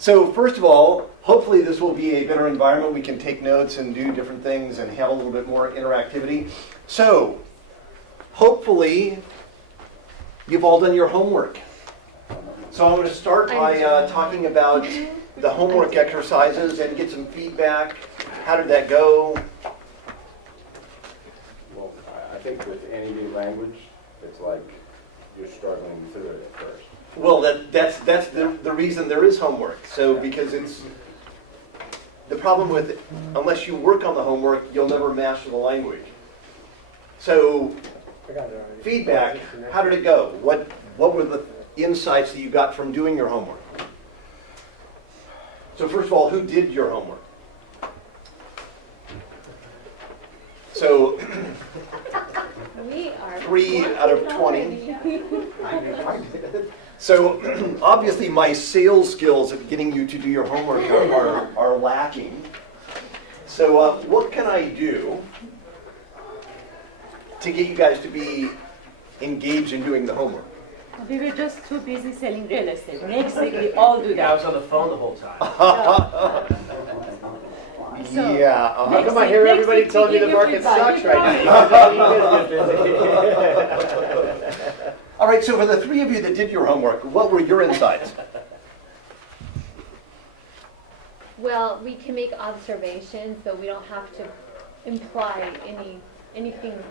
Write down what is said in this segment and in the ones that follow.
So first of all, hopefully this will be a better environment. We can take notes and do different things and have a little bit more interactivity. So hopefully you've all done your homework. So I'm going to start by talking about the homework exercises and get some feedback. How did that go? Well, I think with any new language, it's like you're struggling through it at first. Well, that's the reason there is homework. So because it's the problem with it, unless you work on the homework, you'll never master the language. So feedback, how did it go? What were the insights that you got from doing your homework? So first of all, who did your homework? So We are 3 out of 20. So obviously my sales skills of getting you to do your homework are lacking. So what can I do to get you guys to be engaged in doing the homework? We were just too busy selling real estate. Next week we all do Yeah, I was that. on the phone the whole time. So, Yeah. How come I hear next everybody week telling we me the give you market feedback. sucks You right now? All right, so for the 3 of you that did your homework, what were your insights? Well, we can make observations, but we don't have to imply anything,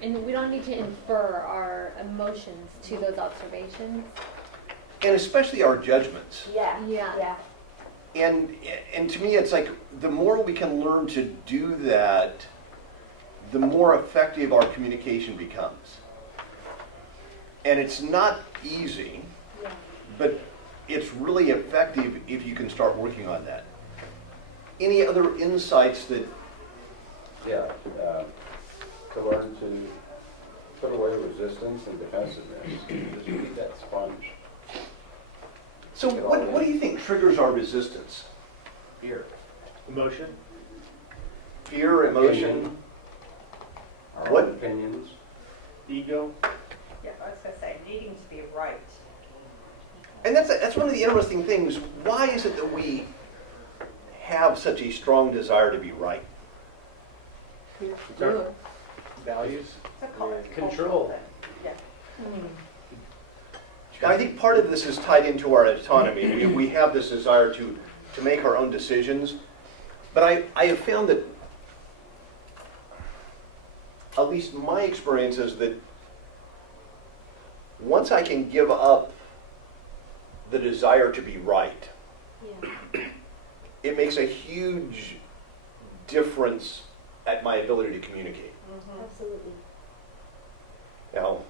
and we don't need to infer our emotions to those observations. And especially our judgments. Yeah. Yeah. And to me, it's like the more we can learn to do that, the more effective our communication becomes. And it's not easy, Yeah. but it's really effective if you can start working on that. Any other insights that, Yeah, to learn to put away resistance and defensiveness. Just be that sponge. so what do you think triggers our resistance? Fear. Emotion? Fear, emotion? Our What? own opinions. Ego? Yeah, I was going to say, needing to be right. And that's one of the interesting things. Why is it that we have such a strong desire to be right? Our values? It's a cultural Control. thing. Yeah. I think part of this is tied into our autonomy. We have this desire to make our own decisions. But I have found that, at least my experience is that once I can give up the desire to be right, Yeah. it makes a huge difference at my ability to communicate. Absolutely. Now,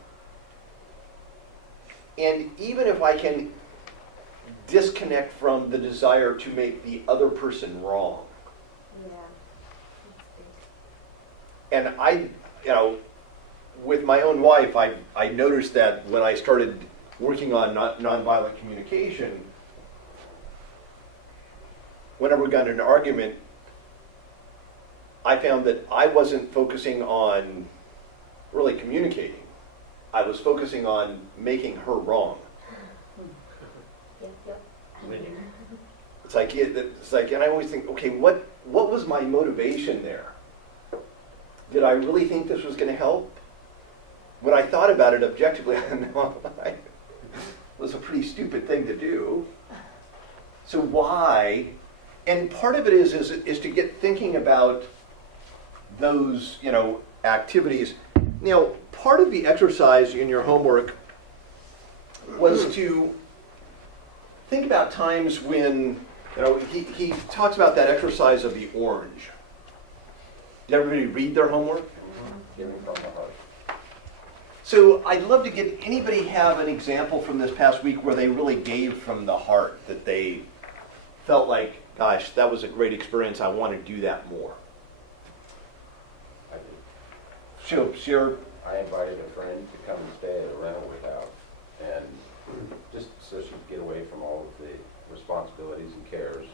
and even if I can disconnect from the desire to make the other person wrong, Yeah. and with my own wife, I noticed that when I started working on nonviolent communication, whenever we got in an argument, I found that I wasn't focusing on really communicating. I was focusing on making her wrong. Yep. Winning. It's like, and I always think, okay, what was my motivation there? Did I really think this was going to help? When I thought about it objectively, I know it was a pretty stupid thing to do. So why? And part of it is to get thinking about those, activities. Now, part of the exercise in your homework was to think about times when, he talks about that exercise of the orange. Did everybody read their homework? Giving from the heart. So I'd love to get, anybody have an example from this past week where they really gave from the heart, that they felt like, gosh, that was a great experience, I want to do that more. I did. So, sure. I invited a friend to come and stay at a rental we have, and just so she could get away from all of the responsibilities and cares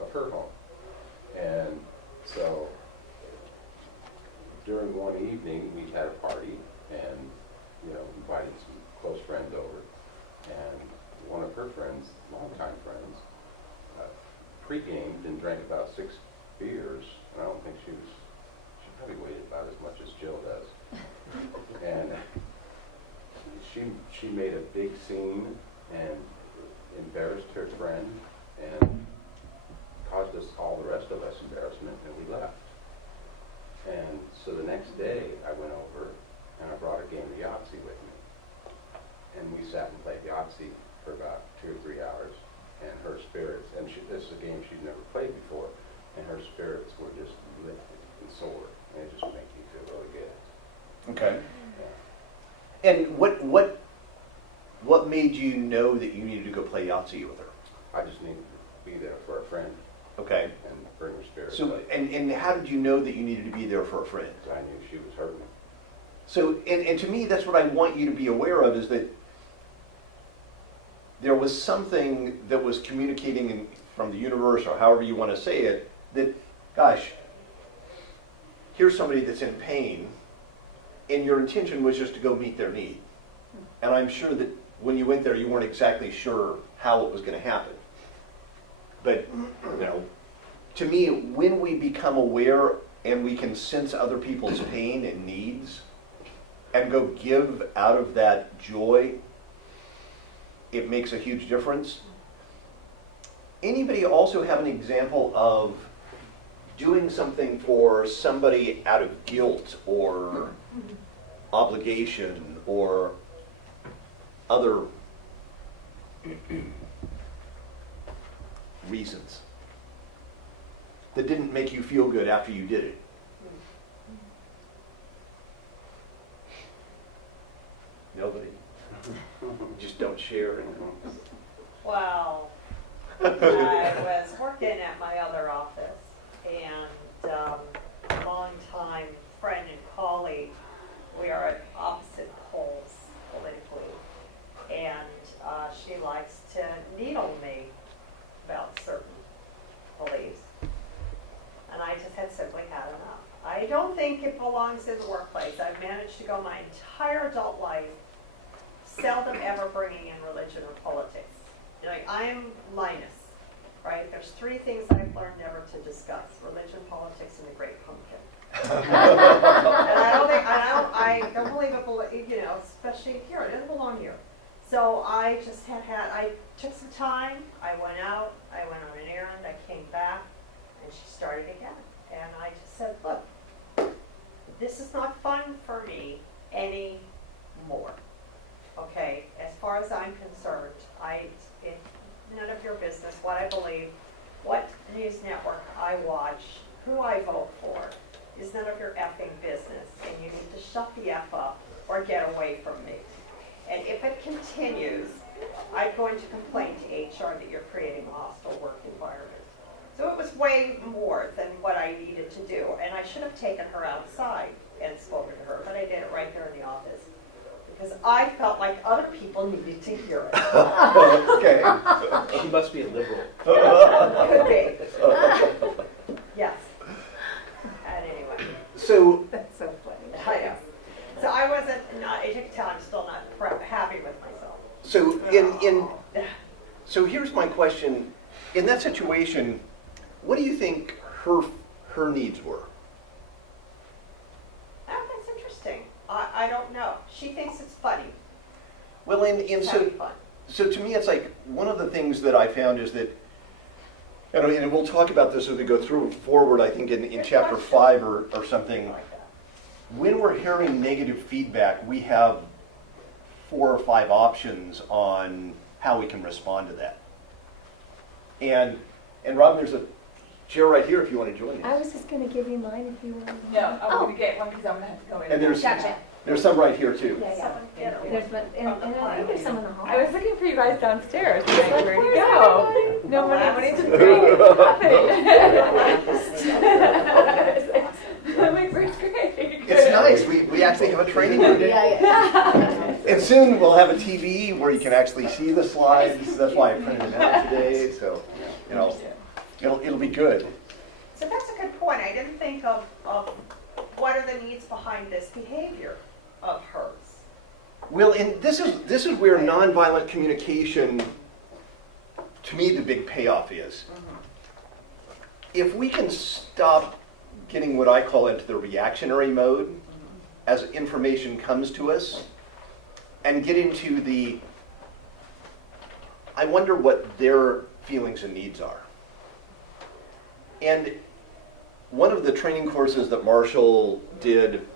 of her home. And so during one evening, we had a party and, invited some close friends over. And one of her friends, longtime friends, pre-gamed and drank about 6 beers, and I don't think she probably weighed about as much as Jill does. And she made a big scene and embarrassed her friend and caused us, all the rest of us, embarrassment, and we left. And so the next day, I went over and I brought a game of Yahtzee with me. And we sat and played Yahtzee for about 2 or 3 hours. And her spirits, and this is a game she'd never played before, and her spirits were just lifted and soared. And it just makes you feel really good. Okay. Yeah. And what made you know that you needed to go play Yahtzee with her? I just needed to be there for a friend Okay. and bring her spirits So, up. and how did you know that you needed to be there for a friend? I knew she was hurting. So, and to me, that's what I want you to be aware of, is that there was something that was communicating from the universe, or however you want to say it, that, gosh, here's somebody that's in pain, and your intention was just to go meet their need. And I'm sure that when you went there, you weren't exactly sure how it was going to happen. But, to me, when we become aware and we can sense other people's pain and needs and go give out of that joy, it makes a huge difference. Anybody also have an example of doing something for somebody out of guilt or obligation or other reasons that didn't make you feel good after you did it? Nobody? Just don't share. Well, I was working at my other office, and a longtime friend and colleague, we are at opposite poles politically, and she likes to needle me about certain beliefs. And I just had simply had enough. I don't think it belongs in the workplace. I've managed to go my entire adult life seldom ever bringing in religion or politics. Like, I'm Linus, right? There's 3 things I've learned never to discuss: religion, politics, and the Great Pumpkin. And I don't believe it, especially here. It doesn't belong here. So I just I took some time. I went out. I went on an errand. I came back, and she started again. And I just said, look, this is not fun for me anymore. Okay, as far as I'm concerned, it's none of your business what I believe, what news network I watch, who I vote for, is none of your effing business, and you need to shut the F up or get away from me. And if it continues, I'm going to complain to HR that you're creating a hostile work environment. So it was way more than what I needed to do, and I should have taken her outside and spoken to her, but I did it right there in the office, because I felt like other people needed to hear it. Okay. She must be a liberal. Could be. Yes. And anyway, So, That's so funny. I know. So I wasn't, as you can tell, I'm still not happy with myself. so here's my question. In that situation, what do you think her needs were? That's interesting. I don't know. She thinks it's funny. Well, and It's so having fun. So to me, it's like one of the things that I found is that, and we'll talk about this as we go through forward, I think in chapter 5 or something, Like that. when we're hearing negative feedback, we have 4 or 5 options on how we can respond to that. And Robin, there's a chair right here if you want to join I us. was just going to give you mine if you wanted. No, I'm gonna get one because I'm gonna have to go in. And there's some right here too. Yeah, yeah. Someone get her. There's one, and I think there's some in the hall. I was looking for you guys downstairs. It's Like, like, where'd you where's go? everybody? Nobody to drink coffee. I'm like, where's Greg? It's nice. We actually have a training room. Yeah. And soon we'll have a TV where you can actually see the slides. That's why I printed them out today. So, it'll be good. So that's a good point. I didn't think of what are the needs behind this behavior of hers. Well, and this is where nonviolent communication, to me, the big payoff is. if we can stop getting what I call into the reactionary mode as information comes to us and get into the, I wonder what their feelings and needs are. And one of the training courses that Marshall did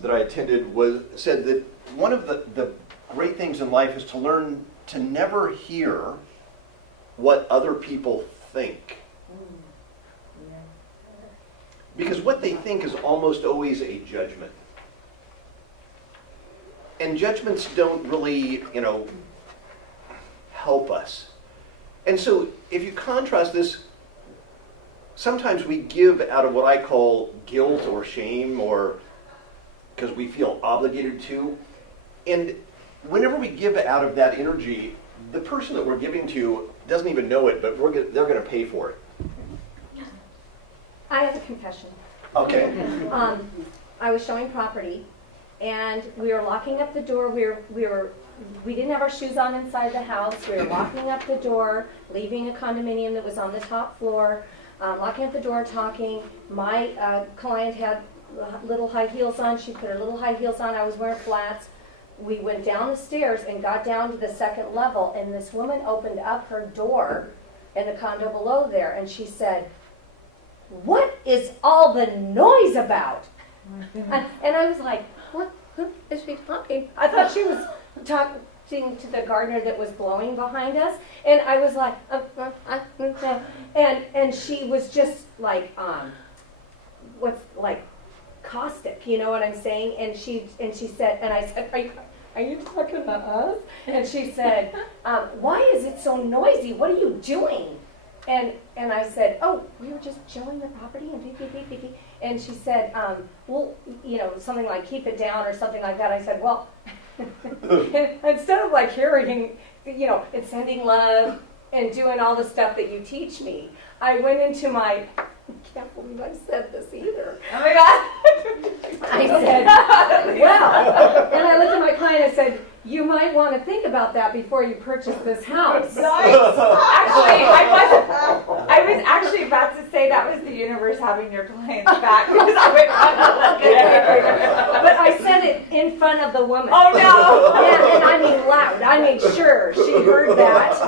that I attended said that one of the great things in life is to learn to never hear what other people think. Because what they think is almost always a judgment. And judgments don't really, help us. And so if you contrast this, sometimes we give out of what I call guilt or shame, or because we feel obligated to. And whenever we give out of that energy, the person that we're giving to doesn't even know it, but they're going to pay for it. I have a confession. Okay. I was showing property, and we were locking up the door. We didn't have our shoes on inside the house. We were locking up the door, leaving a condominium that was on the top floor, locking up the door, talking. My client had little high heels on. She put her little high heels on. I was wearing flats. We went down the stairs and got down to the second level, and this woman opened up her door in the condo below there, and she said, "What is all the noise about?" And I was like, "What? Who is she talking?" I thought she was talking to the gardener that was blowing behind us, and I was like, and she was just like, caustic, you know what I'm saying? And she said, and I said, are you talking to us? And she said, why is it so noisy? What are you doing? And I said, oh, we were just showing the property and beep, beep, beep, beep, beep. And she said, well, something like keep it down or something like that. I said, well, instead of like hearing, it's sending love and doing all the stuff that you teach me, I went into my, I can't believe I said this either. Oh my God. I said, well, and I looked at my client and said, you might want to think about that before you purchase this house. Actually, I was actually about to say that was the universe having your clients back because I went But I said it in front of the woman. Oh no! Yeah, and I mean loud. I made sure she heard that.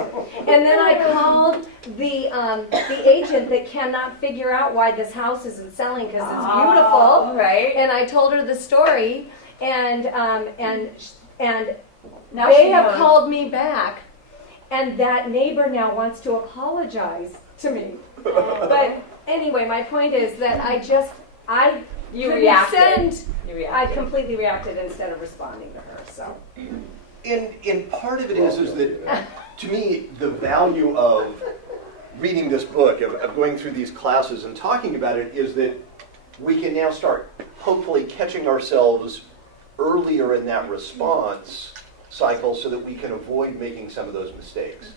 And then I called the agent that cannot figure out why this house isn't selling because it's beautiful. Right. And I told her the story, and Now they she have knows. called me back, and that neighbor now wants to apologize to me. But anyway, my point is that You couldn't reacted. send. You I reacted. completely reacted instead of responding to her. So. And part of it is that, to me, the value of reading this book, of going through these classes and talking about it, is that we can now start hopefully catching ourselves earlier in that response cycle so that we can avoid making some of those mistakes.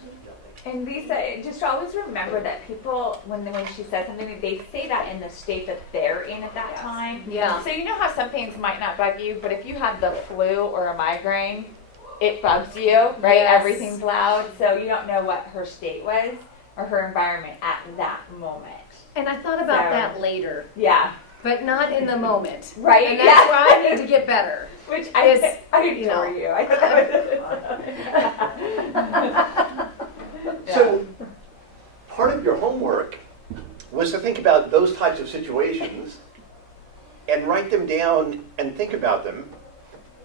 And Lisa, just always remember that people, when she says something, they say that in the state that they're in at that time. Yeah. So you know how some things might not bug you, but if you have the flu or a migraine, it bugs you, right? Yes. Everything's loud, so you don't know what her state was or her environment at that moment. And I thought about So- that later, Yeah. but not in the moment. Right? And that's why I need to get better. Which Is, I adore you know. you. So part of your homework was to think about those types of situations and write them down and think about them,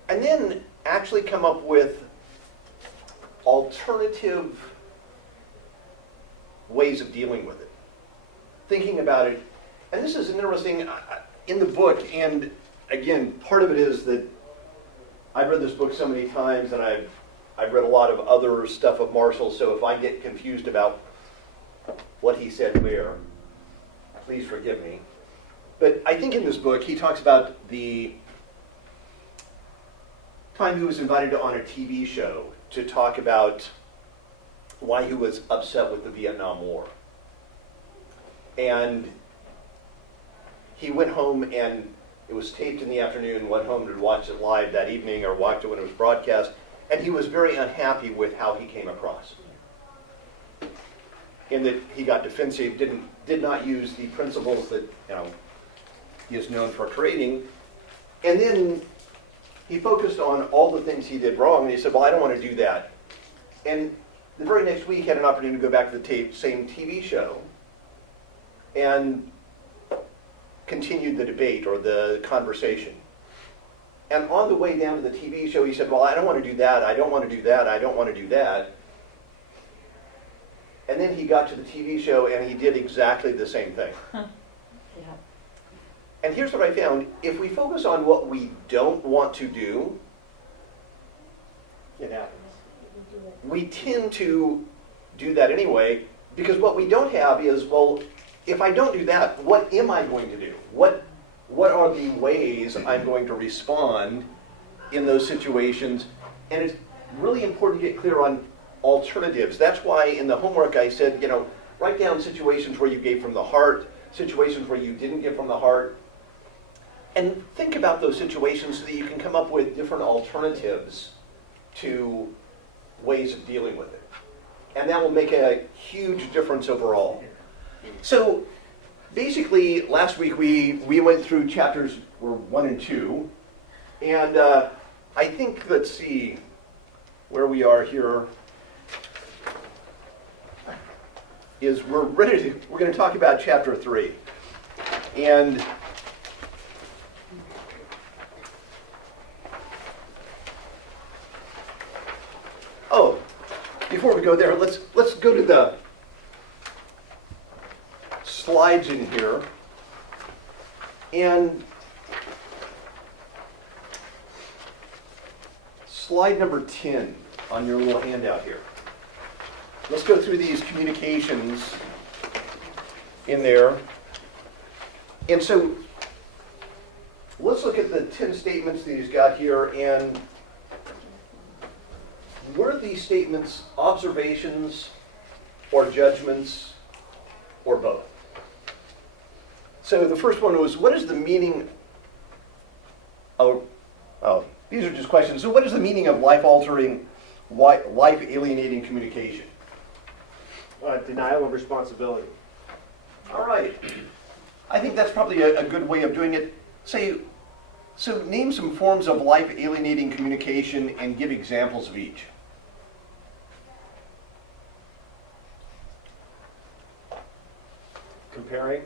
and then actually come up with alternative ways of dealing with it. Thinking about it, and this is an interesting, in the book, and again, part of it is that I've read this book so many times, and I've read a lot of other stuff of Marshall, so if I get confused about what he said where, please forgive me. But I think in this book, he talks about the time he was invited on a TV show to talk about why he was upset with the Vietnam War. And he went home, and it was taped in the afternoon, went home to watch it live that evening or watched it when it was broadcast, and he was very unhappy with how he came across. in that he got defensive, did not use the principles that he is known for creating, and then he focused on all the things he did wrong, and he said, well, I don't want to do that. And the very next week, he had an opportunity to go back to the same TV show and continued the debate or the conversation. And on the way down to the TV show, he said, well, I don't want to do that, I don't want to do that, I don't want to do that. And then he got to the TV show and he did exactly the same thing. Yeah. And here's what I found. If we focus on what we don't want to do, It happens. we tend to do that anyway, because what we don't have is, well, if I don't do that, what am I going to do? What are the ways I'm going to respond in those situations? And it's really important to get clear on alternatives. That's why in the homework I said, write down situations where you gave from the heart, situations where you didn't give from the heart, and think about those situations so that you can come up with different alternatives to ways of dealing with it. And that will make a huge difference overall. So basically, last week we went through chapters 1 and 2, and I think, let's see where we are here, is we're going to talk about chapter 3. And before we go there, let's go to the slides in here. And slide number 10 on your little handout here. Let's go through these communications in there. And so let's look at the 10 statements that he's got here, and were these statements observations or judgments or both? So the first one was, what is the meaning of, these are just questions. So what is the meaning of life-altering, life-alienating communication? Denial of responsibility. All right. I think that's probably a good way of doing it. So name some forms of life-alienating communication and give examples of each. Comparing.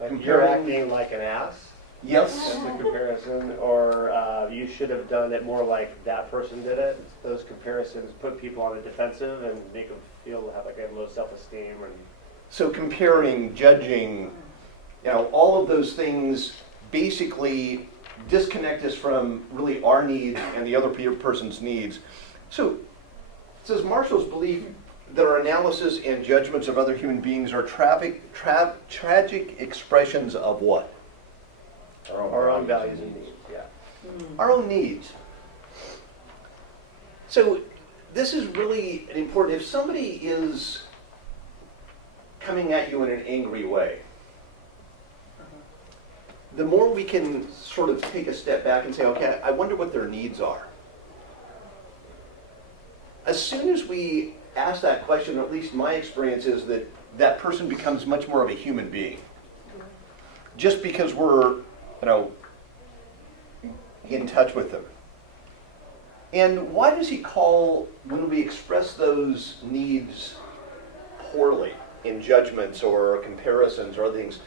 Like you're Comparing. acting like an ass. Yes. That's the comparison. Or you should have done it more like that person did it. Those comparisons put people on the defensive and make them have low self-esteem. And So comparing, judging, all of those things basically disconnect us from really our needs and the other person's needs. So it says Marshall's belief that our analysis and judgments of other human beings are tragic expressions of what? our own values and needs. Yeah. Our own needs. So this is really important. If somebody is coming at you in an angry way, the more we can sort of take a step back and say, okay, I wonder what their needs are. As soon as we ask that question, at least my experience is that that person becomes much more of a human being. Just because we're, in touch with them. And why does he call, when we express those needs poorly in judgments or comparisons or other things,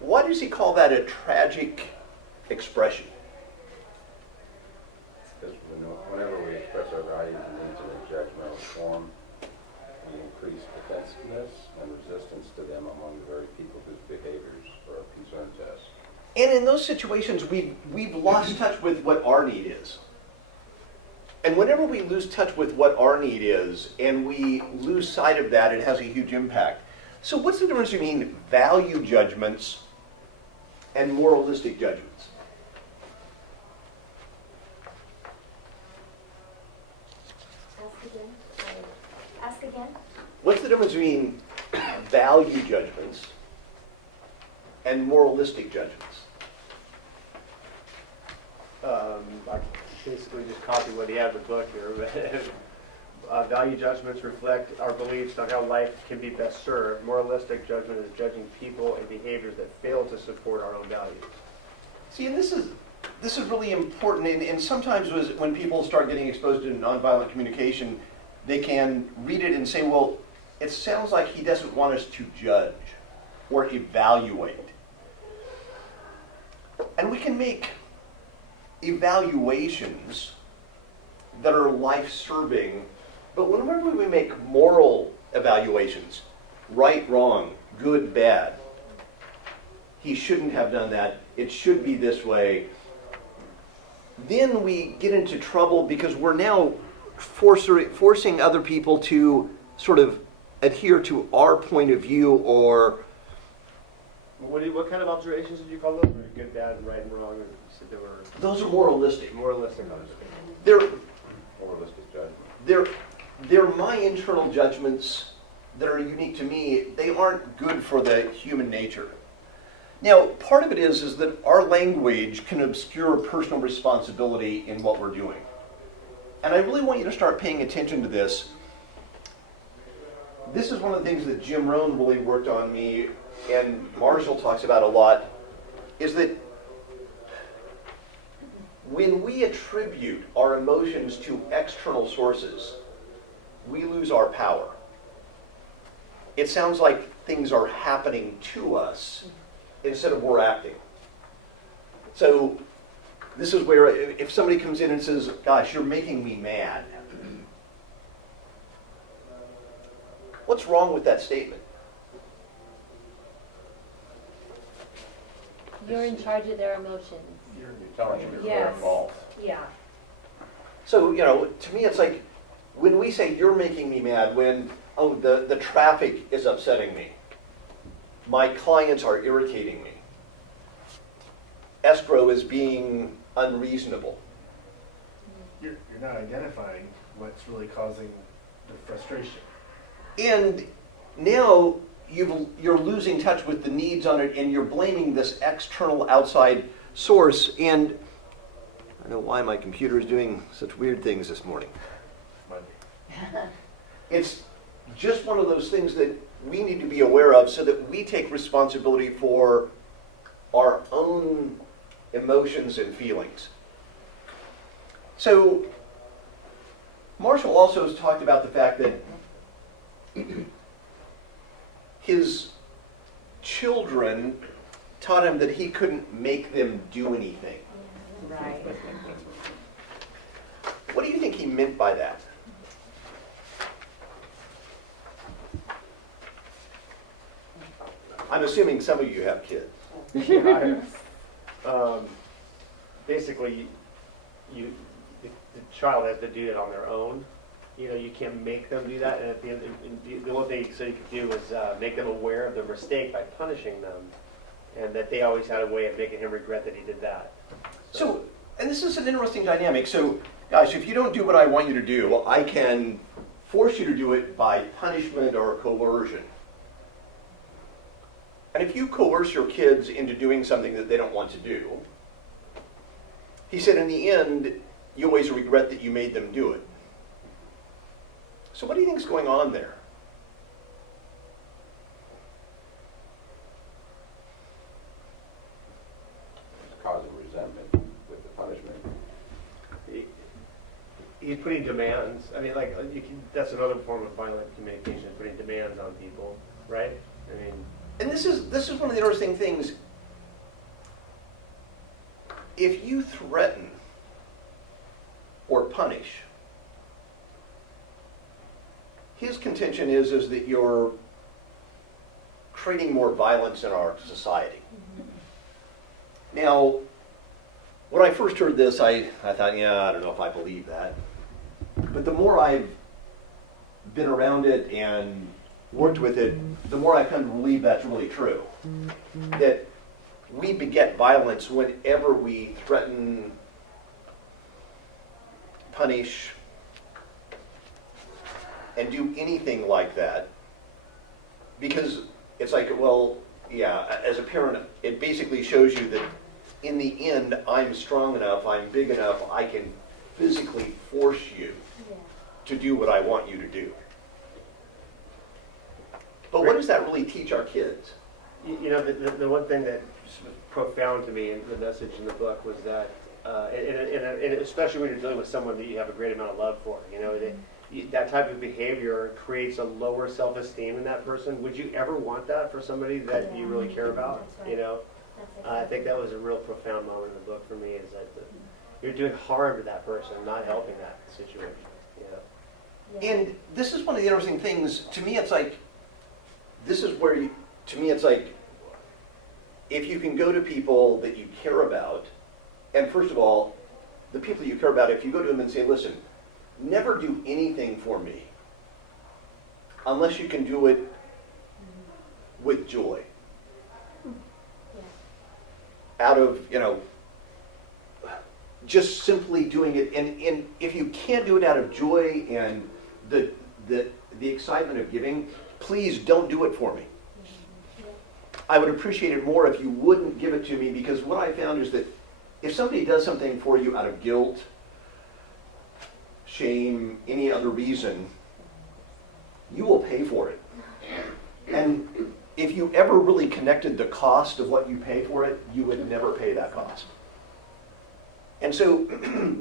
why does he call that a tragic expression? Because whenever we express our values and needs in a judgmental form, we increase defensiveness and resistance to them among the very people whose behaviors are of concern to us. And in those situations, we've lost touch with what our need is. And whenever we lose touch with what our need is, and we lose sight of that, it has a huge impact. So what's the difference between value judgments and moralistic judgments? Ask again. What's the difference between value judgments and moralistic judgments? I basically just copied what he had in the book here. value judgments reflect our beliefs on how life can be best served. Moralistic judgment is judging people and behaviors that fail to support our own values. See, and this is really important, and sometimes when people start getting exposed to nonviolent communication, they can read it and say, well, it sounds like he doesn't want us to judge or evaluate. And we can make evaluations that are life-serving, but whenever we make moral evaluations, right, wrong, good, bad, he shouldn't have done that, it should be this way, then we get into trouble because we're now forcing other people to sort of adhere to our point of view. Or what kind of observations did you call those? Good, bad, right, and wrong? Or you said they were those are moralistic. moralistic observations. They're Moralistic judgment. they're my internal judgments that are unique to me. They aren't good for the human nature. Now, part of it is that our language can obscure personal responsibility in what we're doing. And I really want you to start paying attention to this. This is one of the things that Jim Rohn really worked on me, and Marshall talks about a lot, is that when we attribute our emotions to external sources, we lose our power. It sounds like things are happening to us instead of we're acting. So this is where if somebody comes in and says, gosh, you're making me mad. What's wrong with that statement? You're in charge of their emotions. You're telling them it's their Yes. fault. Yeah. So, to me it's like when we say you're making me mad, when, the traffic is upsetting me, my clients are irritating me, escrow is being unreasonable. You're not identifying what's really causing the frustration. And now you're losing touch with the needs on it, and you're blaming this external outside source. And I don't know why my computer is doing such weird things this morning. Monday. It's just one of those things that we need to be aware of so that we take responsibility for our own emotions and feelings. So Marshall also has talked about the fact that his children taught him that he couldn't make them do anything. Right. What do you think he meant by that? I'm assuming some of you have kids. Basically, the child has to do it on their own. You can't make them do that. And at the end, the only thing you could do is make them aware of their mistake by punishing them, and that they always had a way of making him regret that he did that. So, and this is an interesting dynamic. So, gosh, if you don't do what I want you to do, I can force you to do it by punishment or coercion. And if you coerce your kids into doing something that they don't want to do, he said in the end, you always regret that you made them do it. So what do you think is going on there? It's causing resentment with the punishment. He's putting demands. I mean, that's another form of violent communication, putting demands on people, right? I mean, And this is one of the interesting things. If you threaten or punish, his contention is that you're creating more violence in our society. Now, when I first heard this, I thought, I don't know if I believe that. But the more I've been around it and worked with it, the more I come to believe that's really true. That we beget violence whenever we threaten, punish, and do anything like that. Because it's like, as a parent, it basically shows you that in the end, I'm strong enough, I'm big enough, I can physically force you to do what I want you to do. But what does that really teach our kids? You know, the one thing that was profound to me in the message in the book was that, and especially when you're dealing with someone that you have a great amount of love for, you know, that type of behavior creates a lower self-esteem in that person. Would you ever want that for somebody that you really care about? That's right. You know, I think that was a real profound moment in the book for me, is that you're doing harm to that person, not helping that situation. You know? And this is one of the interesting things. To me, it's like, this is where you, to me, it's like, if you can go to people that you care about, and first of all, the people you care about, if you go to them and say, listen, never do anything for me unless you can do it with joy. Out of, you know, just simply doing it. And if you can't do it out of joy and the excitement of giving, please don't do it for me. I would appreciate it more if you wouldn't give it to me, because what I found is that if somebody does something for you out of guilt, shame, any other reason, you will pay for it. And if you ever really connected the cost of what you pay for it, you would never pay that cost. And so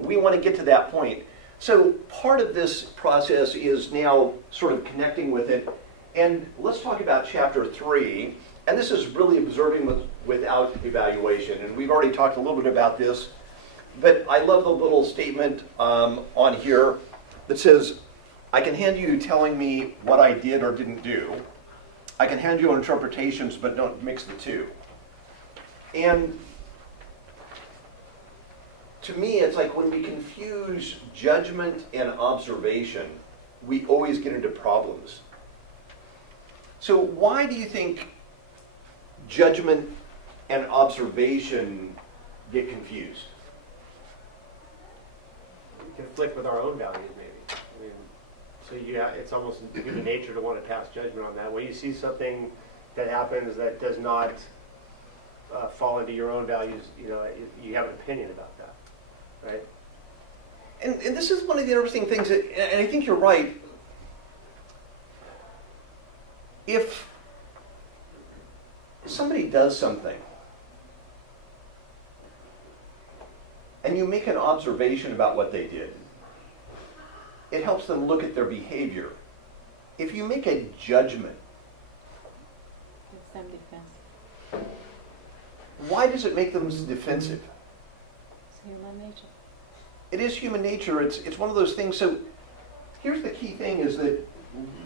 we want to get to that point. So part of this process is now sort of connecting with it. And let's talk about chapter 3. And this is really observing without evaluation. And we've already talked a little bit about this. But I love the little statement on here that says, I can hand you telling me what I did or didn't do. I can hand you interpretations, but don't mix the two. And to me, it's like when we confuse judgment and observation, we always get into problems. So why do you think judgment and observation get confused? Conflict with our own values, maybe. I mean, so it's almost human nature to want to pass judgment on that. When you see something that happens that does not fall into your own values, you know, you have an opinion about that, right? And this is one of the interesting things, and I think you're right. If somebody does something, and you make an observation about what they did, it helps them look at their behavior. If you make a judgment, It's them defense. why does it make them defensive? It's human nature. It is human nature. It's one of those things. So here's the key thing, is that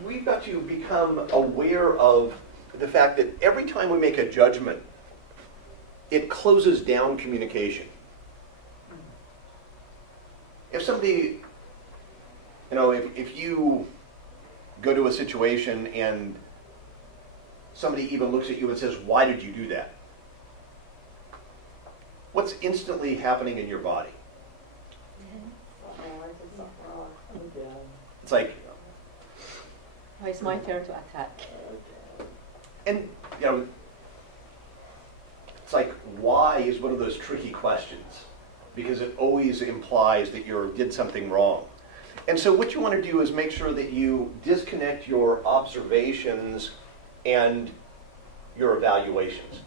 we've got to become aware of the fact that every time we make a judgment, it closes down communication. If somebody, you know, if you go to a situation and somebody even looks at you and says, why did you do that? What's instantly happening in your body? It's like, Oh, it's my turn to attack. and, you know, it's like, why is one of those tricky questions, because it always implies that you did something wrong. And so what you want to do is make sure that you disconnect your observations and your evaluations.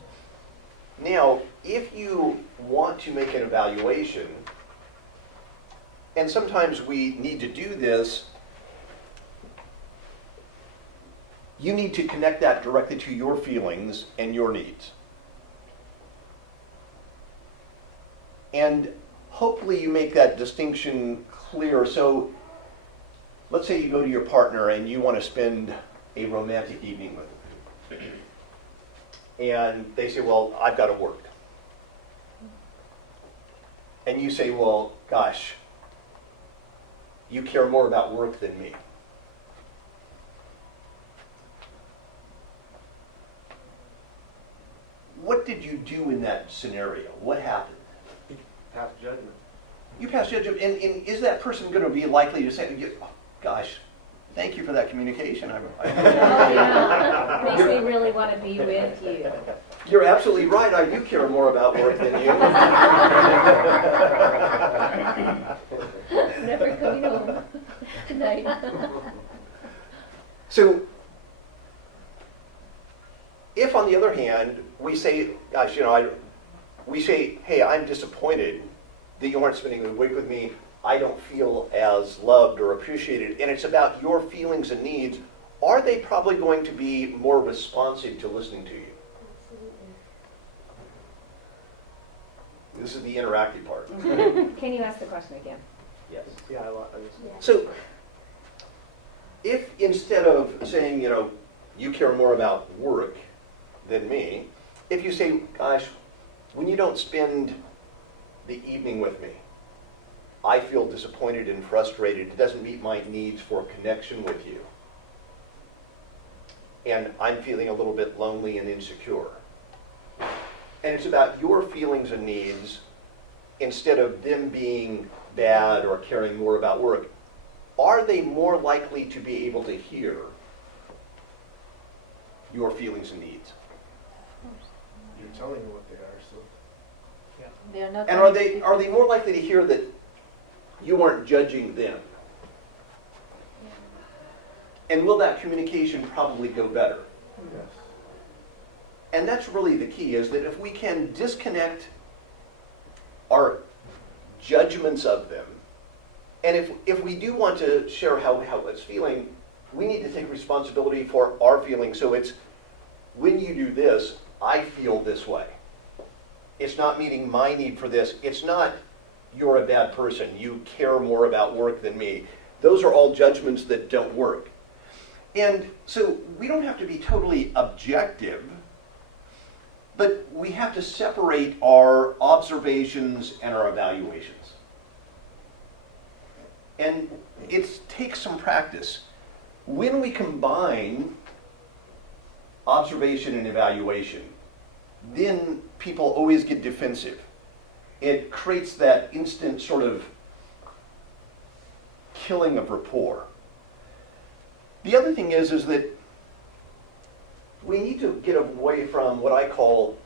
Now, if you want to make an evaluation, and sometimes we need to do this, you need to connect that directly to your feelings and your needs. And hopefully you make that distinction clear. So let's say you go to your partner and you want to spend a romantic evening with them. And they say, well, I've got to work. And you say, well, gosh, you care more about work than me. What did you do in that scenario? What happened? Pass judgment. You pass judgment, and is that person going to be likely to say, oh, gosh, thank you for that communication? Oh, yeah. Makes me really want to be with you. You're absolutely right. I do care more about work than you. Never coming home. Good night. So, if on the other hand, we say, gosh, we say, hey, I'm disappointed that you aren't spending the week with me. I don't feel as loved or appreciated, and it's about your feelings and needs. Are they probably going to be more responsive to listening to you? This is the interactive part. Can you ask the question again? Yes. Yeah, So, if instead of saying, you care more about work than me, if you say, gosh, when you don't spend the evening with me, I feel disappointed and frustrated. It doesn't meet my needs for connection with you. And I'm feeling a little bit lonely and insecure. And it's about your feelings and needs instead of them being bad or caring more about work. Are they more likely to be able to hear your feelings and needs? You're telling them what they are, so. They are not. And are they more likely to hear that you aren't judging them? And will that communication probably go better? Yes. And that's really the key, is that if we can disconnect our judgments of them, and if we do want to share how it's feeling, we need to take responsibility for our feelings. So it's, when you do this, I feel this way. It's not meeting my need for this. It's not, you're a bad person. You care more about work than me. Those are all judgments that don't work. And so we don't have to be totally objective, but we have to separate our observations and our evaluations. And it takes some practice. When we combine observation and evaluation, then people always get defensive. It creates that instant sort of killing of rapport. The other thing is that we need to get away from what I call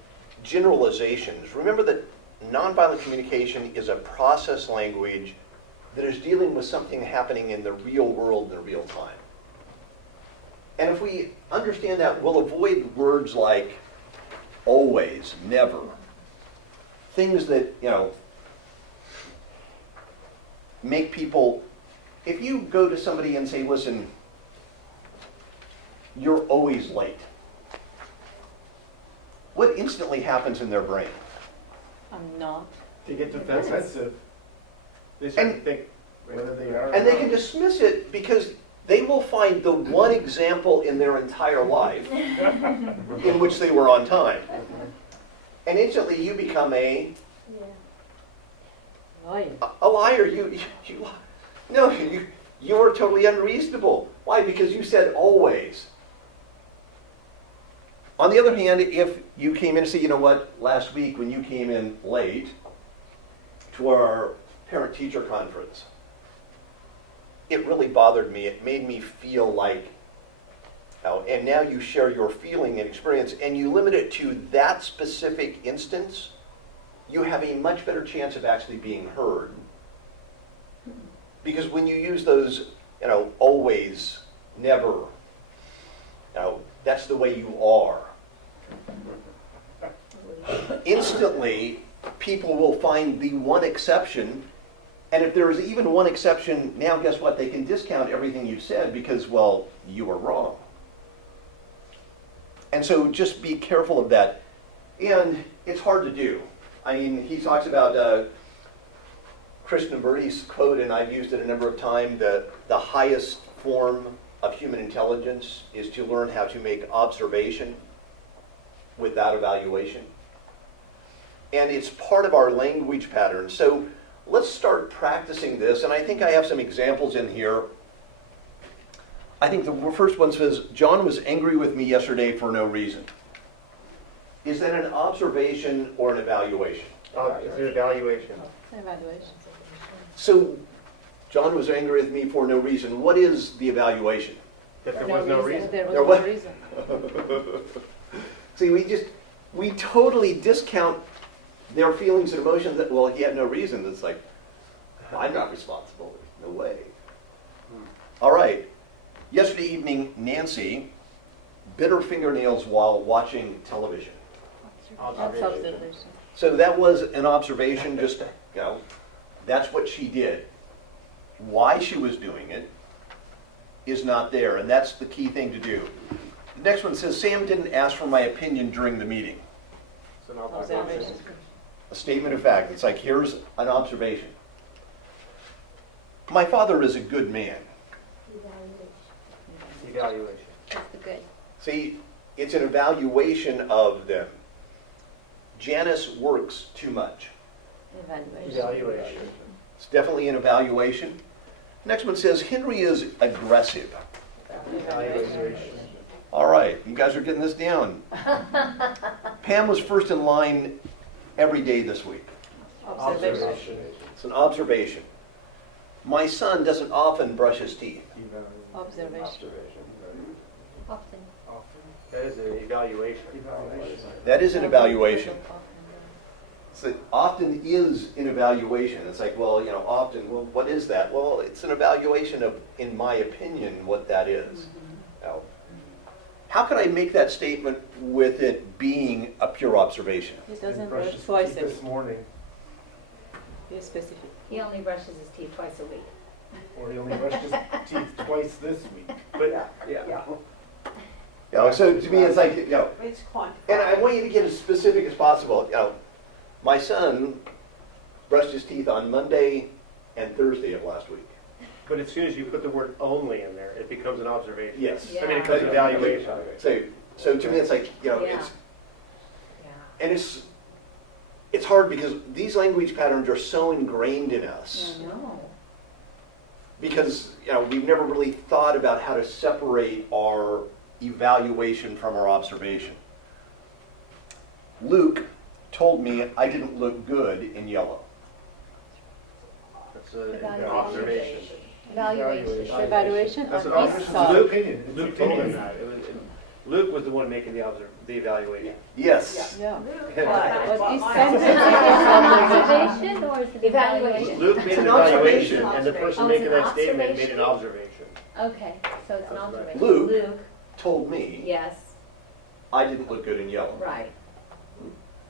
generalizations. Remember that nonviolent communication is a process language that is dealing with something happening in the real world in real time. And if we understand that, we'll avoid words like always, never. Things that, make people, if you go to somebody and say, listen, you're always late, what instantly happens in their brain? I'm not. To get defensive. They start to think, Whether they are. And they can dismiss it because they will find the one example in their entire life in which they were on time. And instantly you become a liar. You are totally unreasonable. Why? Because you said always. On the other hand, if you came in and say, you know what, last week when you came in late to our parent-teacher conference, it really bothered me. It made me feel like, and now you share your feeling and experience, and you limit it to that specific instance, you have a much better chance of actually being heard. Because when you use those, always, never, that's the way you are. Instantly, people will find the one exception, and if there's even one exception, now guess what? They can discount everything you said because, well, you were wrong. And so just be careful of that. And it's hard to do. I mean, he talks about Krishnamurti's quote, and I've used it a number of times, that the highest form of human intelligence is to learn how to make observation without evaluation. And it's part of our language pattern. So let's start practicing this. And I think I have some examples in here. I think the first one says, John was angry with me yesterday for no reason. Is that an observation or an evaluation? it's an evaluation. Evaluation. So John was angry with me for no reason. What is the evaluation? That there was no reason. There was There no was- reason. See, we totally discount their feelings and emotions that, well, he had no reason. It's like, I'm not responsible. No way. All right. Yesterday evening, Nancy bit her fingernails while watching television. Observation. So that was an observation, just, that's what she did. Why she was doing it is not there, and that's the key thing to do. The next one says, Sam didn't ask for my opinion during the meeting. It's an observation. A statement of fact. It's like, here's an observation. My father is a good man. Evaluation. That's the good. See, it's an evaluation of them. Janice works too much. Evaluation. It's definitely an evaluation. Next one says, Henry is aggressive. Evaluation. All right, you guys are getting this down. Pam was first in line every day this week. Observation. It's an observation. My son doesn't often brush his teeth. Observation. Often. That is an evaluation. That is an evaluation. So often is an evaluation. It's like, well, often, well, what is that? Well, it's an evaluation of, in my opinion, what that is. Now, how can I make that statement with it being a pure observation? He doesn't Brush brush his twice teeth a this week. morning, Be specific. He only brushes his teeth twice a week. or he only brushed his teeth twice this week. But, Yeah. So to me, it's like, It's quantified. and I want you to get as specific as possible. My son brushed his teeth on Monday and Thursday of last week. but as soon as you put the word only in there, it becomes an observation. Yes. I mean, it becomes evaluation. So to me, it's like, Yeah. and it's hard because these language patterns are so ingrained in us. No. Because, we've never really thought about how to separate our evaluation from our observation. Luke told me I didn't look good in yellow. That's an Evaluation. observation. Evaluation. Evaluation That's and an we observation. saw. Luke, opinion. It's Luke told him opinion. that. Luke was the one making the evaluation. Yes. Yeah. But this my- sentence Is it an observation or is it Evaluation. evaluation? Luke made It's an an observation. evaluation, and the person Oh, it's making an that statement made an observation? observation. Okay, so it's an That's right. observation. Luke Luke, told me yes, I didn't look good in yellow. right,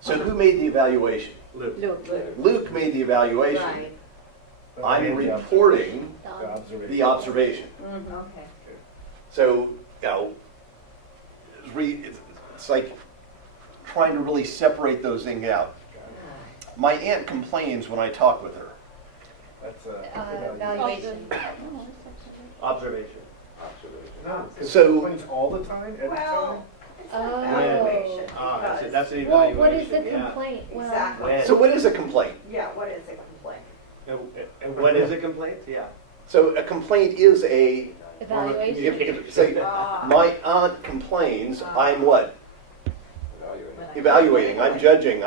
So who made the evaluation? Luke. Luke, Luke made the evaluation. right. But I'm I made the reporting The Um, observation. the observation. Mm-hmm. Okay. So, it's like trying to really separate those things out. My aunt complains when I talk with her. That's Evaluation. Observation. No, 'cause So- he complains all the time, every time. Well, it's an Oh. evaluation. Ah, because- that's an Well, evaluation. what is the yeah. complaint? Well, Exactly. When? So what is a complaint? Yeah, what is a complaint? And what is a complaint? Yeah. So a complaint is a, evaluation. if say, Ah. my aunt complains, I'm what? Evaluating. Evaluating, I'm judging,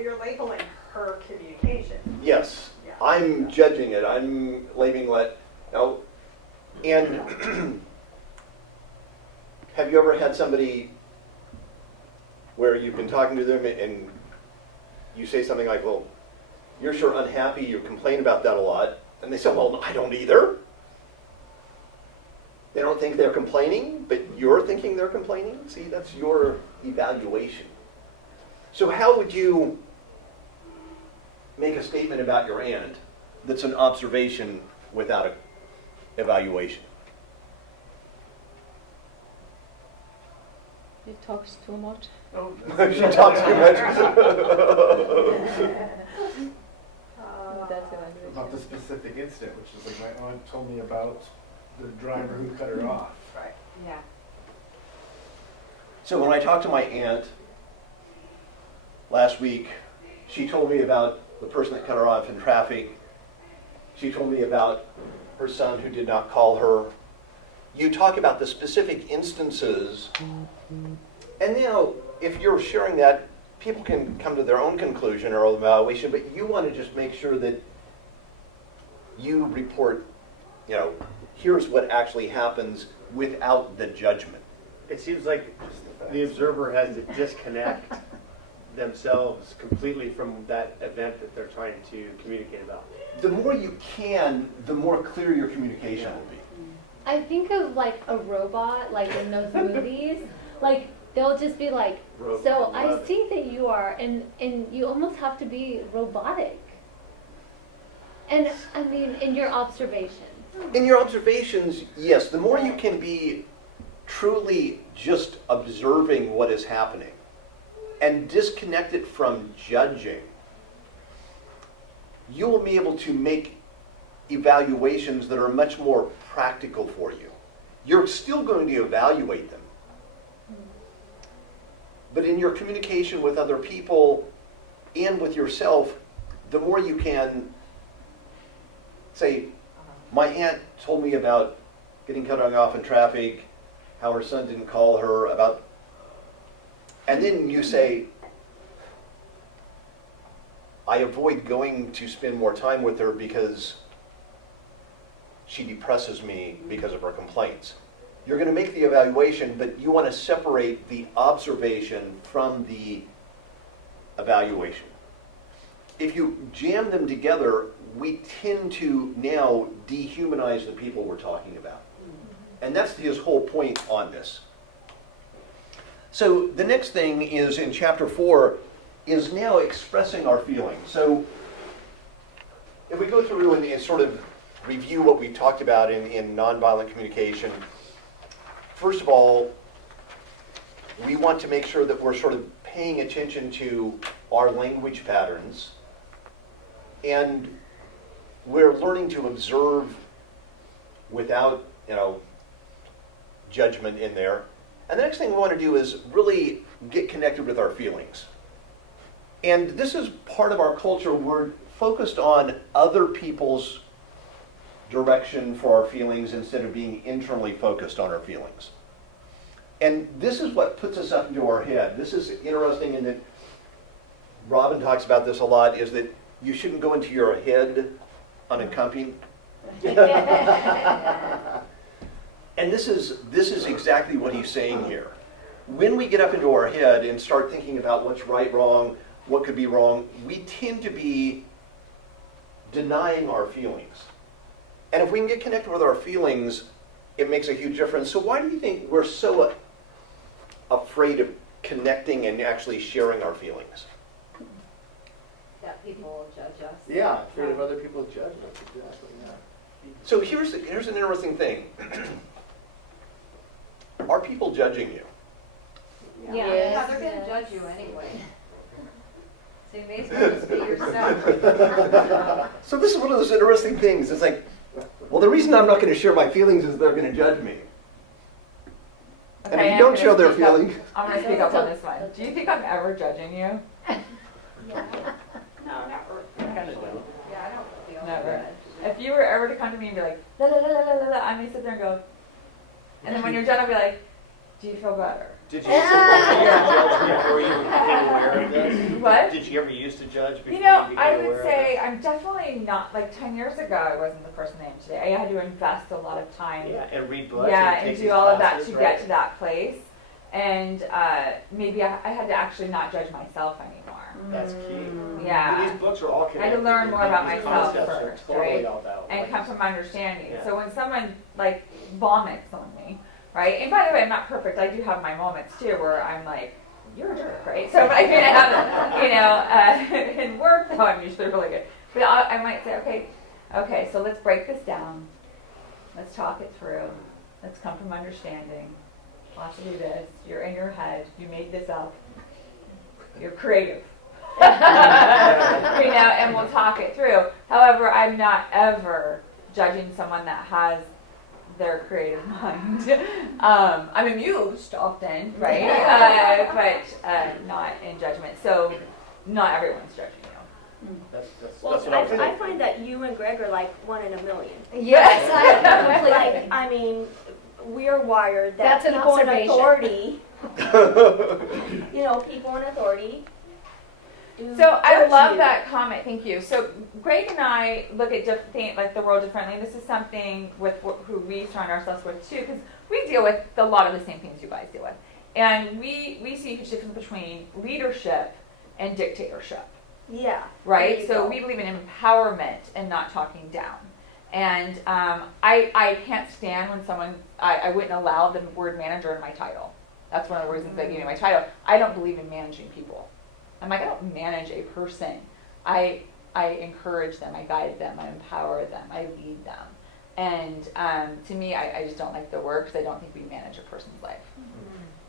You're labeling her communication. yes, Yeah. I'm judging it, I'm labeling and have you ever had somebody where you've been talking to them and you say something like, well, you're sure unhappy, you complain about that a lot, and they say, well, I don't either. They don't think they're complaining, but you're thinking they're complaining? See, that's your evaluation. So how would you make a statement about your aunt that's an observation without an evaluation? He talks too much. Oh, She talks too much. That's about the evaluation. specific incident, which is like my aunt told me about the driver who cut her off. Right. Yeah. So when I talked to my aunt last week, she told me about the person that cut her off in traffic. She told me about her son who did not call her. You talk about the specific instances, and if you're sharing that, people can come to their own conclusion or evaluation, but you want to just make sure that you report, here's what actually happens without the judgment. It seems like the observer has to disconnect themselves completely from that event that they're trying to communicate about. The more you can, the more clear your communication will be. I think of like a robot, like in those movies, like they'll just be like, so I see that you are, and you almost have to be robotic. And I mean, in your observation. In your observations, yes, the more you can be truly just observing what is happening and disconnect it from judging, you will be able to make evaluations that are much more practical for you. You're still going to evaluate them. But in your communication with other people and with yourself, the more you can say, my aunt told me about getting cut off in traffic, how her son didn't call her about, and then you say, I avoid going to spend more time with her because she depresses me because of her complaints. You're going to make the evaluation, but you want to separate the observation from the evaluation. If you jam them together, we tend to now dehumanize the people we're talking about. And that's his whole point on this. So the next thing is in chapter 4 is now expressing our feelings. So if we go through and sort of review what we talked about in nonviolent communication, first of all, we want to make sure that we're sort of paying attention to our language patterns, and we're learning to observe without, judgment in there. And the next thing we want to do is really get connected with our feelings. And this is part of our culture. We're focused on other people's direction for our feelings instead of being internally focused on our feelings. And this is what puts us up into our head. This is interesting in that Robin talks about this a lot, is that you shouldn't go into your head unaccompanied. And this is exactly what he's saying here. When we get up into our head and start thinking about what's right, wrong, what could be wrong, we tend to be denying our feelings. And if we can get connected with our feelings, it makes a huge difference. So why do you think we're so afraid of connecting and actually sharing our feelings? That people will judge us. Yeah, afraid of other people's judgments, exactly, yeah. So here's an interesting thing. Are people judging you? Yeah, they're going to judge you anyway. So you may as well just be yourself. So this is one of those interesting things. It's like, well, the reason I'm not going to share my feelings is they're going to judge me. And if you don't show their feelings... I'm going to speak up on this one. Do you think I'm ever judging you? No, not really. Kind of do. Yeah, I don't feel Never. judged. If you were ever to come to me and be like, la la la la la la, I'm going to sit there and go, and then when you're done, I'll be like, do you feel better? Did you judge before you became aware of this? What? Did you ever used to judge before You know, became I aware would of say it? I'm definitely not, like 10 years ago, I wasn't the person I am today. I had to invest a lot of time. Yeah, and read books Yeah, and and take do all of that classes, to right? get to that place. And maybe I had to actually not judge myself anymore. That's key. Yeah. These books are all I connected. had to learn more about These myself concepts are first, totally right? all about, And like, come from understanding. Yeah. So when someone like vomits on me, right? And by the way, I'm not perfect. I do have my moments too where I'm like, you're a jerk, right? So I can have, in work though, I'm usually really good. But I might say, okay, so let's break this down. Let's talk it through. Let's come from understanding. Possibly this. You're in your head. You made this up. You're creative. And we'll talk it through. However, I'm not ever judging someone that has their creative mind. I'm amused often, right? But not in judgment. So not everyone's judging you. That's Well, what I think. I find that you and Greg are like 1 in a million. Yes, I completely. Like, I mean, we are wired that That's an people in observation. authority, people in authority do So I judge love you. that comment. Thank you. So Greg and I look at the world differently. This is something with who we surround ourselves with too, because we deal with a lot of the same things you guys deal with, and we see a huge difference between leadership and dictatorship. Yeah. Right? There you So go. we believe in empowerment and not talking down. And I can't stand when someone, I wouldn't allow the word manager in my title. That's one of the reasons I gave me my title. I don't believe in managing people. I'm like, I don't manage a person. I encourage them, I guide them, I empower them, I lead them. And to me, I just don't like the word because I don't think we manage a person's life.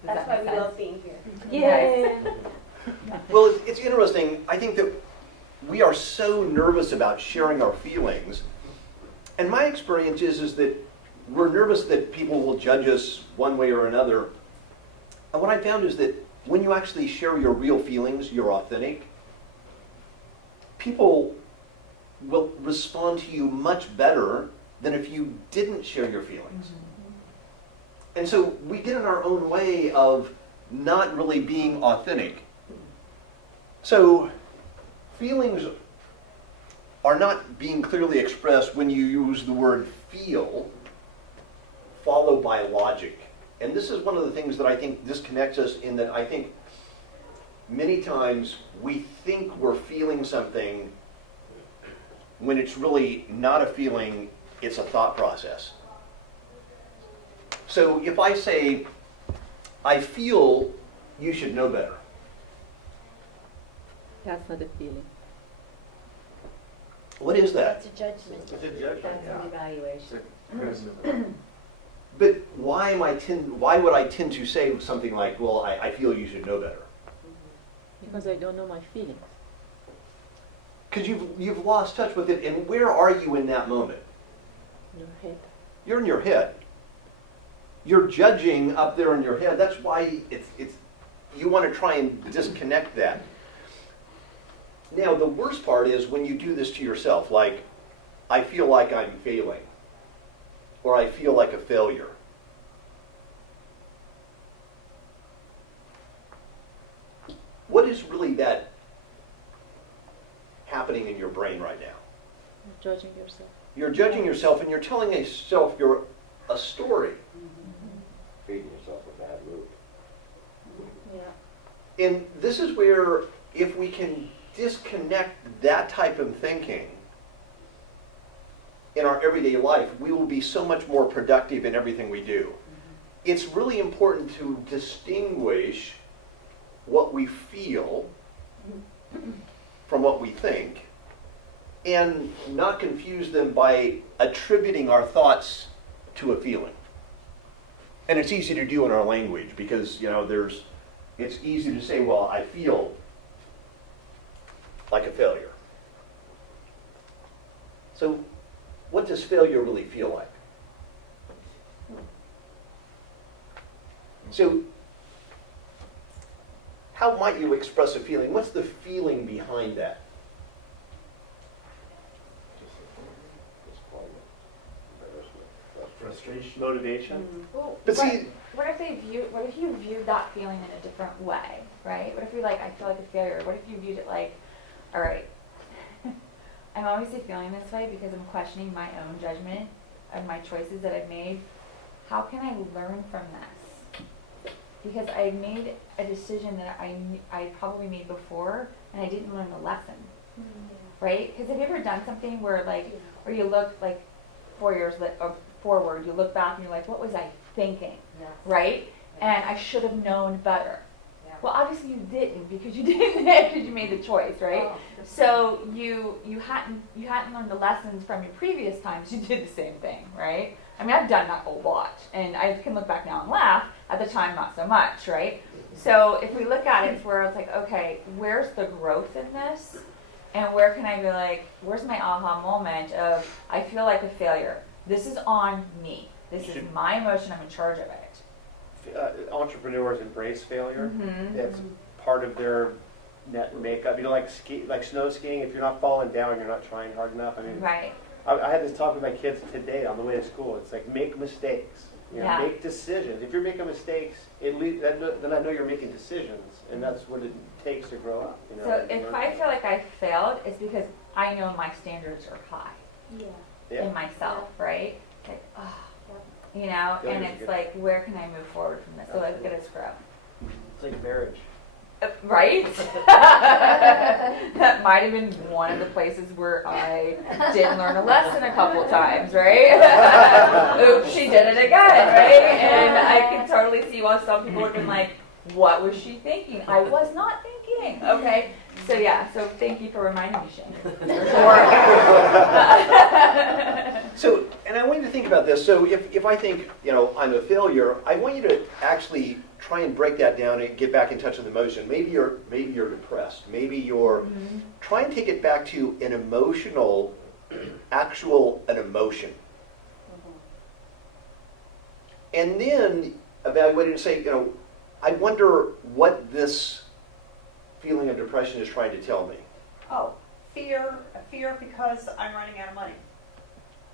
Does That's that why make we sense? love being here. Yes. Well, it's interesting. I think that we are so nervous about sharing our feelings. And my experience is that we're nervous that people will judge us one way or another. And what I found is that when you actually share your real feelings, you're authentic, people will respond to you much better than if you didn't share your feelings. And so we get in our own way of not really being authentic. So feelings are not being clearly expressed when you use the word feel followed by logic. And this is one of the things that I think disconnects us, in that I think many times we think we're feeling something when it's really not a feeling, it's a thought process. So if I say, I feel you should know better. That's not a feeling. What is that? That's a judgment. It's a judgment. That's an evaluation. But why would I tend to say something like, well, I feel you should know better? Because I don't know my feelings. Because you've lost touch with it, and where are you in that moment? Your head. You're in your head. You're judging up there in your head. That's why it's you want to try and disconnect that. Now, the worst part is when you do this to yourself, like, I feel like I'm failing, or I feel like a failure. What is really that happening in your brain right now? You're judging yourself. You're judging yourself, and you're telling yourself a story. Feeding yourself a bad loop. Yeah. And this is where, if we can disconnect that type of thinking in our everyday life, we will be so much more productive in everything we do. It's really important to distinguish what we feel from what we think, and not confuse them by attributing our thoughts to a feeling. And it's easy to do in our language because, it's easy to say, well, I feel like a failure. So what does failure really feel like? So how might you express a feeling? What's the feeling behind that? Disappointment, embarrassment, Frustration. Motivation. Well, But see- what if you viewed that feeling in a different way, right? What if you're like, I feel like a failure? What if you viewed it like, all right, I'm obviously feeling this way because I'm questioning my own judgment and my choices that I've made. How can I learn from this? Because I made a decision that I probably made before and I didn't learn the lesson, right? Because have you ever done something where you look like 4 years forward, you look back and you're like, what was I thinking, right? And I should have known better. Well, obviously you didn't because you didn't because you made the choice, right? So you hadn't learned the lessons from your previous times. You did the same thing, right? I mean, I've done that a lot, and I can look back now and laugh. At the time, not so much, right? So if we look at it, it's where it's like, okay, where's the growth in this, and where can I be like, where's my aha moment of I feel like a failure. This is on me. This is my emotion. I'm in charge of it. Entrepreneurs embrace failure. Mhm. It's part of their net makeup. Like snow skiing. If you're not falling down, you're not trying hard enough. I mean, Right. I had this talk with my kids today on the way to school. It's like, make mistakes. Yeah. Make decisions. If you're making mistakes, then I know you're making decisions, and that's what it takes to grow up. So if I feel like I failed, it's because I know my standards are high Yeah. in myself, right? Like, oh, Failures and are it's good. like, where can I move forward from this? So let's get us grow. It's like marriage. Right? That might have been one of the places where I did learn a lesson a couple times, right? Oops, she did it again, right? And I can totally see why some people would have been like, what was she thinking? I was not thinking. Okay. So yeah, so thank you for reminding me, Shane. For sure. So, and I want you to think about this. So if I think, I'm a failure, I want you to actually try and break that down and get back in touch with emotion. Maybe you're depressed. Maybe you're, try and take it back to an emotional, an emotion. And then evaluate it and say, I wonder what this feeling of depression is trying to tell me. Oh, fear because I'm running out of money.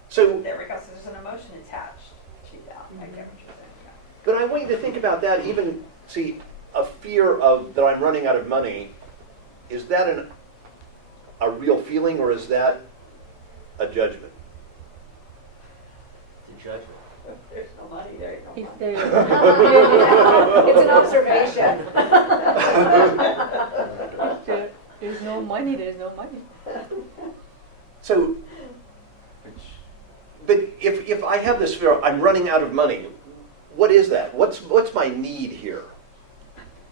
So, There we go, so there's an emotion attached to that. I get what you're saying. but I want you to think about that. Even, see, a fear of that I'm running out of money, is that a real feeling, or is that a judgment? The judgment. If there's no money, there you go. If there, It's an observation. if there's no money, there's no money. So, but if I have this fear, I'm running out of money, what is that? What's my need here?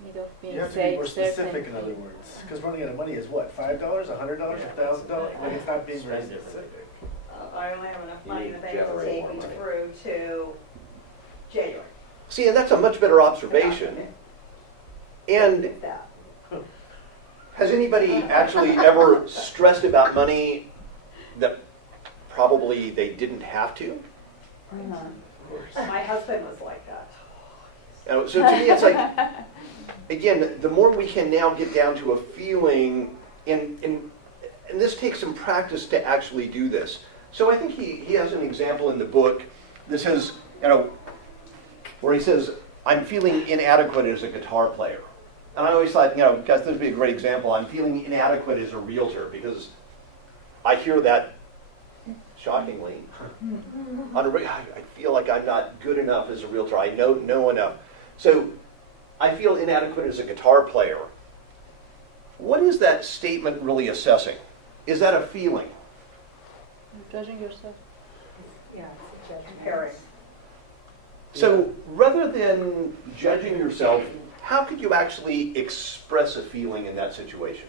Need of being You have to be safe, more specific, certain. in other words. Because running out of money is what, $5, $100, $1,000? Like, it's not being very specific. I only have enough You money in need the to bank to generate take more me money. through to January. See, and that's a much better observation. And If that. has anybody actually ever stressed about money that probably they didn't have to? My husband was like that. So to me, it's like, again, the more we can now get down to a feeling, and this takes some practice to actually do this. So I think he has an example in the book that says, where he says, I'm feeling inadequate as a guitar player. And I always thought, guys, this would be a great example. I'm feeling inadequate as a realtor, because I hear that shockingly. I feel like I'm not good enough as a realtor. I know enough. So I feel inadequate as a guitar player. What is that statement really assessing? Is that a feeling? You're judging yourself. Yeah, it's a comparing. So rather than judging yourself, how could you actually express a feeling in that situation?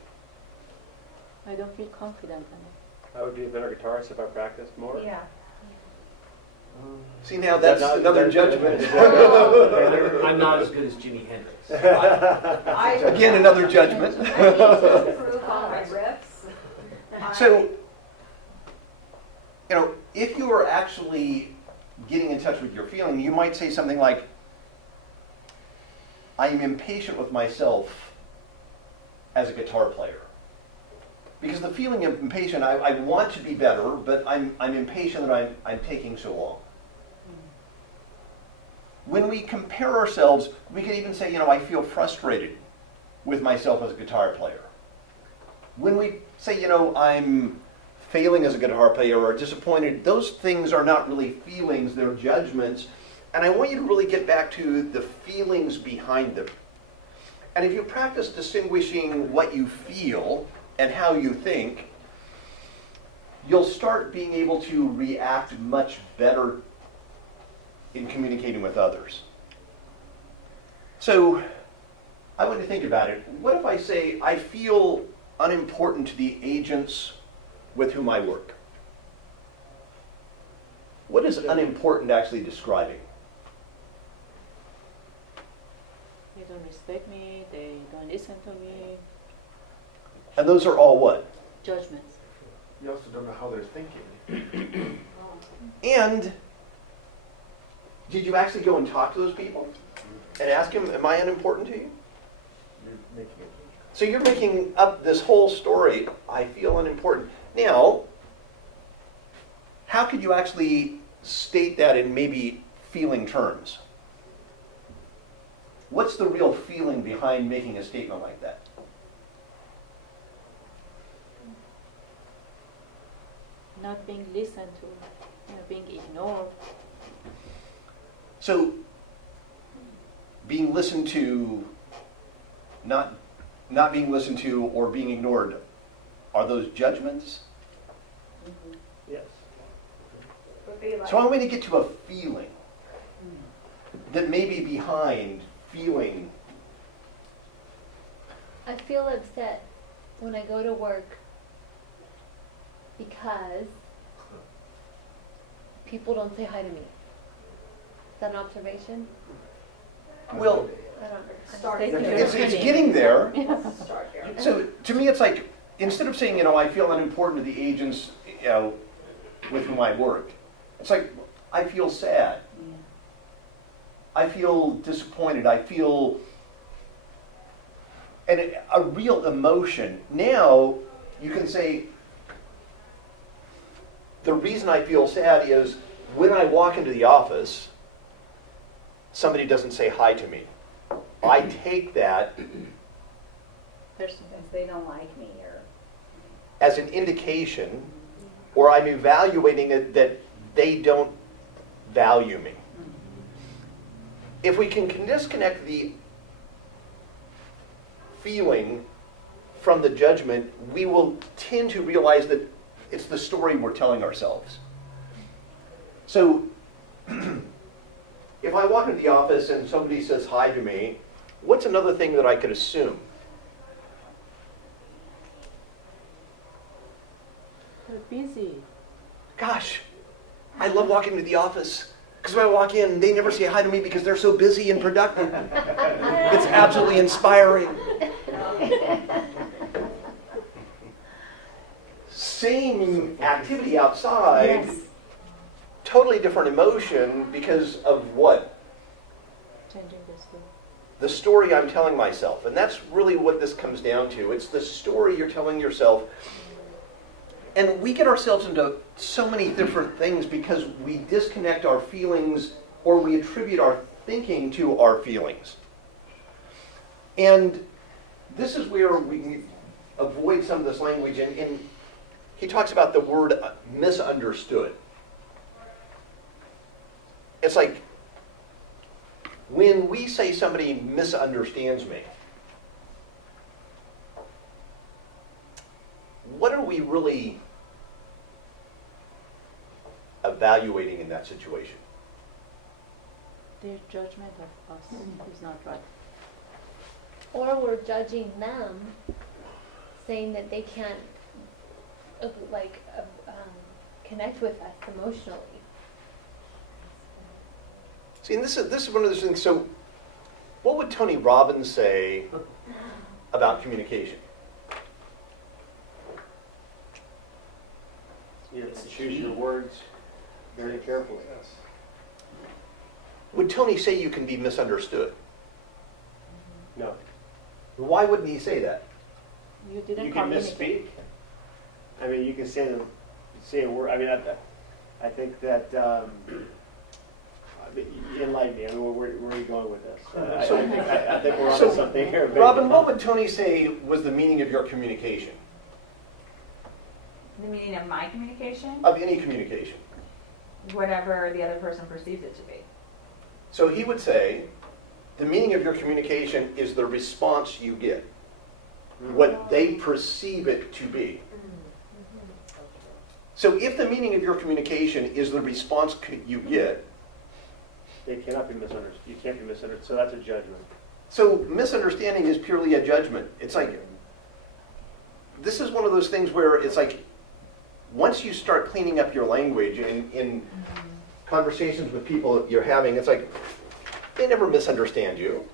I don't feel confident enough. I would be a better guitarist if I practiced more. Yeah. See, now that's another judgment. I'm not as good as Jimi Hendrix. Again, another judgment. I need to improve on my riffs. So, if you are actually getting in touch with your feeling, you might say something like, I am impatient with myself as a guitar player. Because the feeling of impatient, I want to be better, but I'm impatient that I'm taking so long. When we compare ourselves, we can even say, I feel frustrated with myself as a guitar player. When we say, I'm failing as a guitar player or disappointed, those things are not really feelings, they're judgments. And I want you to really get back to the feelings behind them. And if you practice distinguishing what you feel and how you think, you'll start being able to react much better in communicating with others. So, I want you to think about it. What if I say, I feel unimportant to the agents with whom I work? What is unimportant actually describing? They don't respect me, they don't listen to me. And those are all what? Judgments. You also don't know how they're thinking. And did you actually go and talk to those people and ask them, am I unimportant to you? You're making it. So you're making up this whole story, I feel unimportant. Now, how could you actually state that in maybe feeling terms? What's the real feeling behind making a statement like that? Not being listened to, being ignored. So, being listened to, not not being listened to, or being ignored, are those judgments? Yes. Would be like, So I want to get to a feeling that may be behind feeling. I feel upset when I go to work because people don't say hi to me. Is that an observation? Well, I don't. Start I there. think it's getting there. start here. So to me, it's like, instead of saying, I feel unimportant to the agents, with whom I work, it's like, I feel sad. I feel disappointed. I feel a real emotion. Now, you can say, the reason I feel sad is when I walk into the office, somebody doesn't say hi to me. I take that Because they don't like me or. as an indication, or I'm evaluating it that they don't value me. If we can disconnect the feeling from the judgment, we will tend to realize that it's the story we're telling ourselves. So, if I walk into the office and somebody says hi to me, what's another thing that I could assume? They're busy. Gosh, I love walking into the office because when I walk in, they never say hi to me because they're so busy and productive. It's absolutely inspiring. Same activity outside, Yes. totally different emotion because of what? Changing the school. The story I'm telling myself. And that's really what this comes down to. It's the story you're telling yourself. And we get ourselves into so many different things because we disconnect our feelings, or we attribute our thinking to our feelings. And this is where we avoid some of this language. And he talks about the word misunderstood. It's like when we say somebody misunderstands me, what are we really evaluating in that situation? Their judgment of us is not right. Or we're judging them, saying that they can't connect with us emotionally. See, and this is one of those things. So, what would Tony Robbins say about communication? You have to choose your words very carefully. Would Tony say you can be misunderstood? No. Why wouldn't he say that? You didn't You can communicate. misspeak. I mean, you can say a word. I mean, I think that enlighten me. I mean, where are you going with this? I think we're onto something here. Robin, what would Tony say was the meaning of your communication? The meaning of my communication, Of any communication? whatever the other person perceives it to be. So he would say, the meaning of your communication is the response you get, what they perceive it to be. So if the meaning of your communication is the response you get, They cannot be misunderstood. You can't be misunderstood. So that's a judgment. so misunderstanding is purely a judgment. It's like, this is one of those things where it's like, once you start cleaning up your language in conversations with people you're having, it's like, they never misunderstand you.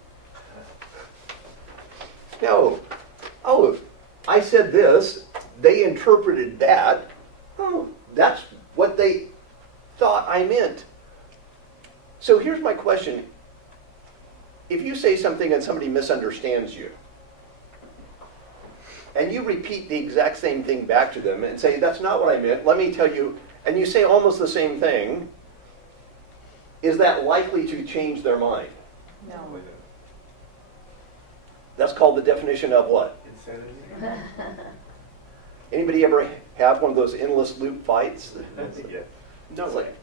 No. Oh, I said this, they interpreted that. Oh, that's what they thought I meant. So here's my question. If you say something and somebody misunderstands you, and you repeat the exact same thing back to them and say, that's not what I meant, let me tell you, and you say almost the same thing, is that likely to change their mind? No. That's called the definition of what? Insanity. Anybody ever have one of those endless loop fights? No It's way. like,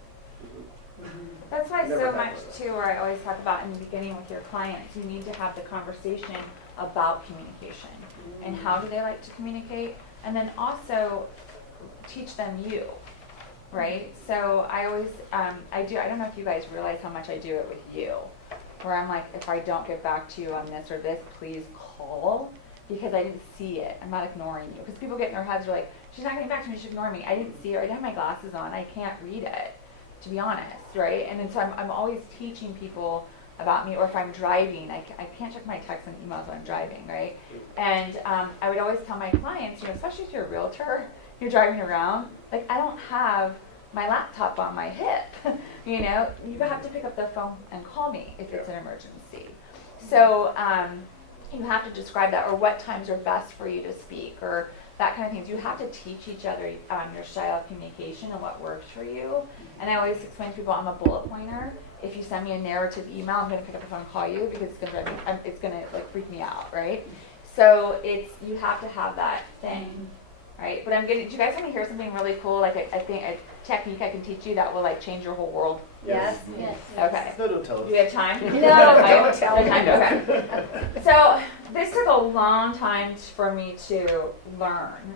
That's why Never so had much one of those. too, where I always talk about in the beginning with your clients, you need to have the conversation about communication and how do they like to communicate, and then also teach them you, right? So I always, I don't know if you guys realize how much I do it with you, where I'm like, if I don't get back to you on this or this, please call, because I didn't see it. I'm not ignoring you. Because people get in their heads, they're like, she's not getting back to me, she's ignoring me. I didn't see it. I didn't have my glasses on. I can't read it, to be honest, right? And then so I'm always teaching people about me, or if I'm driving, I can't check my texts and emails when I'm driving, right? And I would always tell my clients, especially if you're a realtor, you're driving around, like I don't have my laptop on my hip, you have to pick up the phone and call me if it's an emergency. So you have to describe that, or what times are best for you to speak, or that kind of things. You have to teach each other your style of communication and what works for you. And I always explain to people, I'm a bullet pointer. If you send me a narrative email, I'm going to pick up the phone and call you because it's going to it's going to like freak me out, right? So you have to have that thing, right? But do you guys want to hear something really cool? Like I think a technique I can teach you that will like change your whole world. Yes. Okay. No, don't tell us. Do we have time? No, don't tell me. Okay. So this took a long time for me to learn.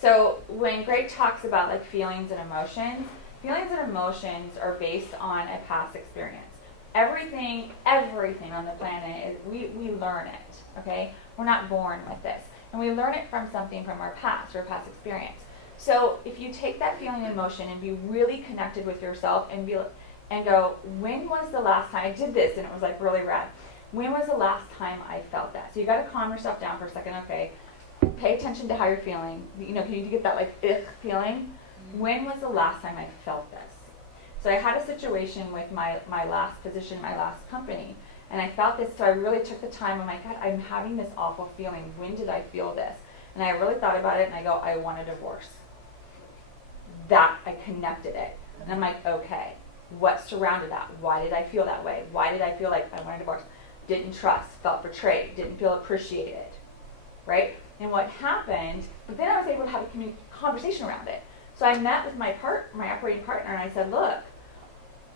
So when Greg talks about like feelings and emotions are based on a past experience. Everything on the planet is we learn it. Okay, we're not born with this, and we learn it from something from our past or past experience. So if you take that feeling and emotion and be really connected with yourself and go, when was the last time I did this and it was like really rad? When was the last time I felt that? So you got to calm yourself down for a second. Okay, pay attention to how you're feeling. Can you get that like feeling? When was the last time I felt this? So I had a situation with my last position, my last company, and I felt this. So I really took the time. I'm like, God, I'm having this awful feeling. When did I feel this? And I really thought about it, and I go, I want a divorce. That I connected it, and I'm like, okay, what surrounded that? Why did I feel that way? Why did I feel like I want a divorce? Didn't trust, felt betrayed, didn't feel appreciated, right? And what happened? But then I was able to have a conversation around it. So I met with my operating partner, and I said, look,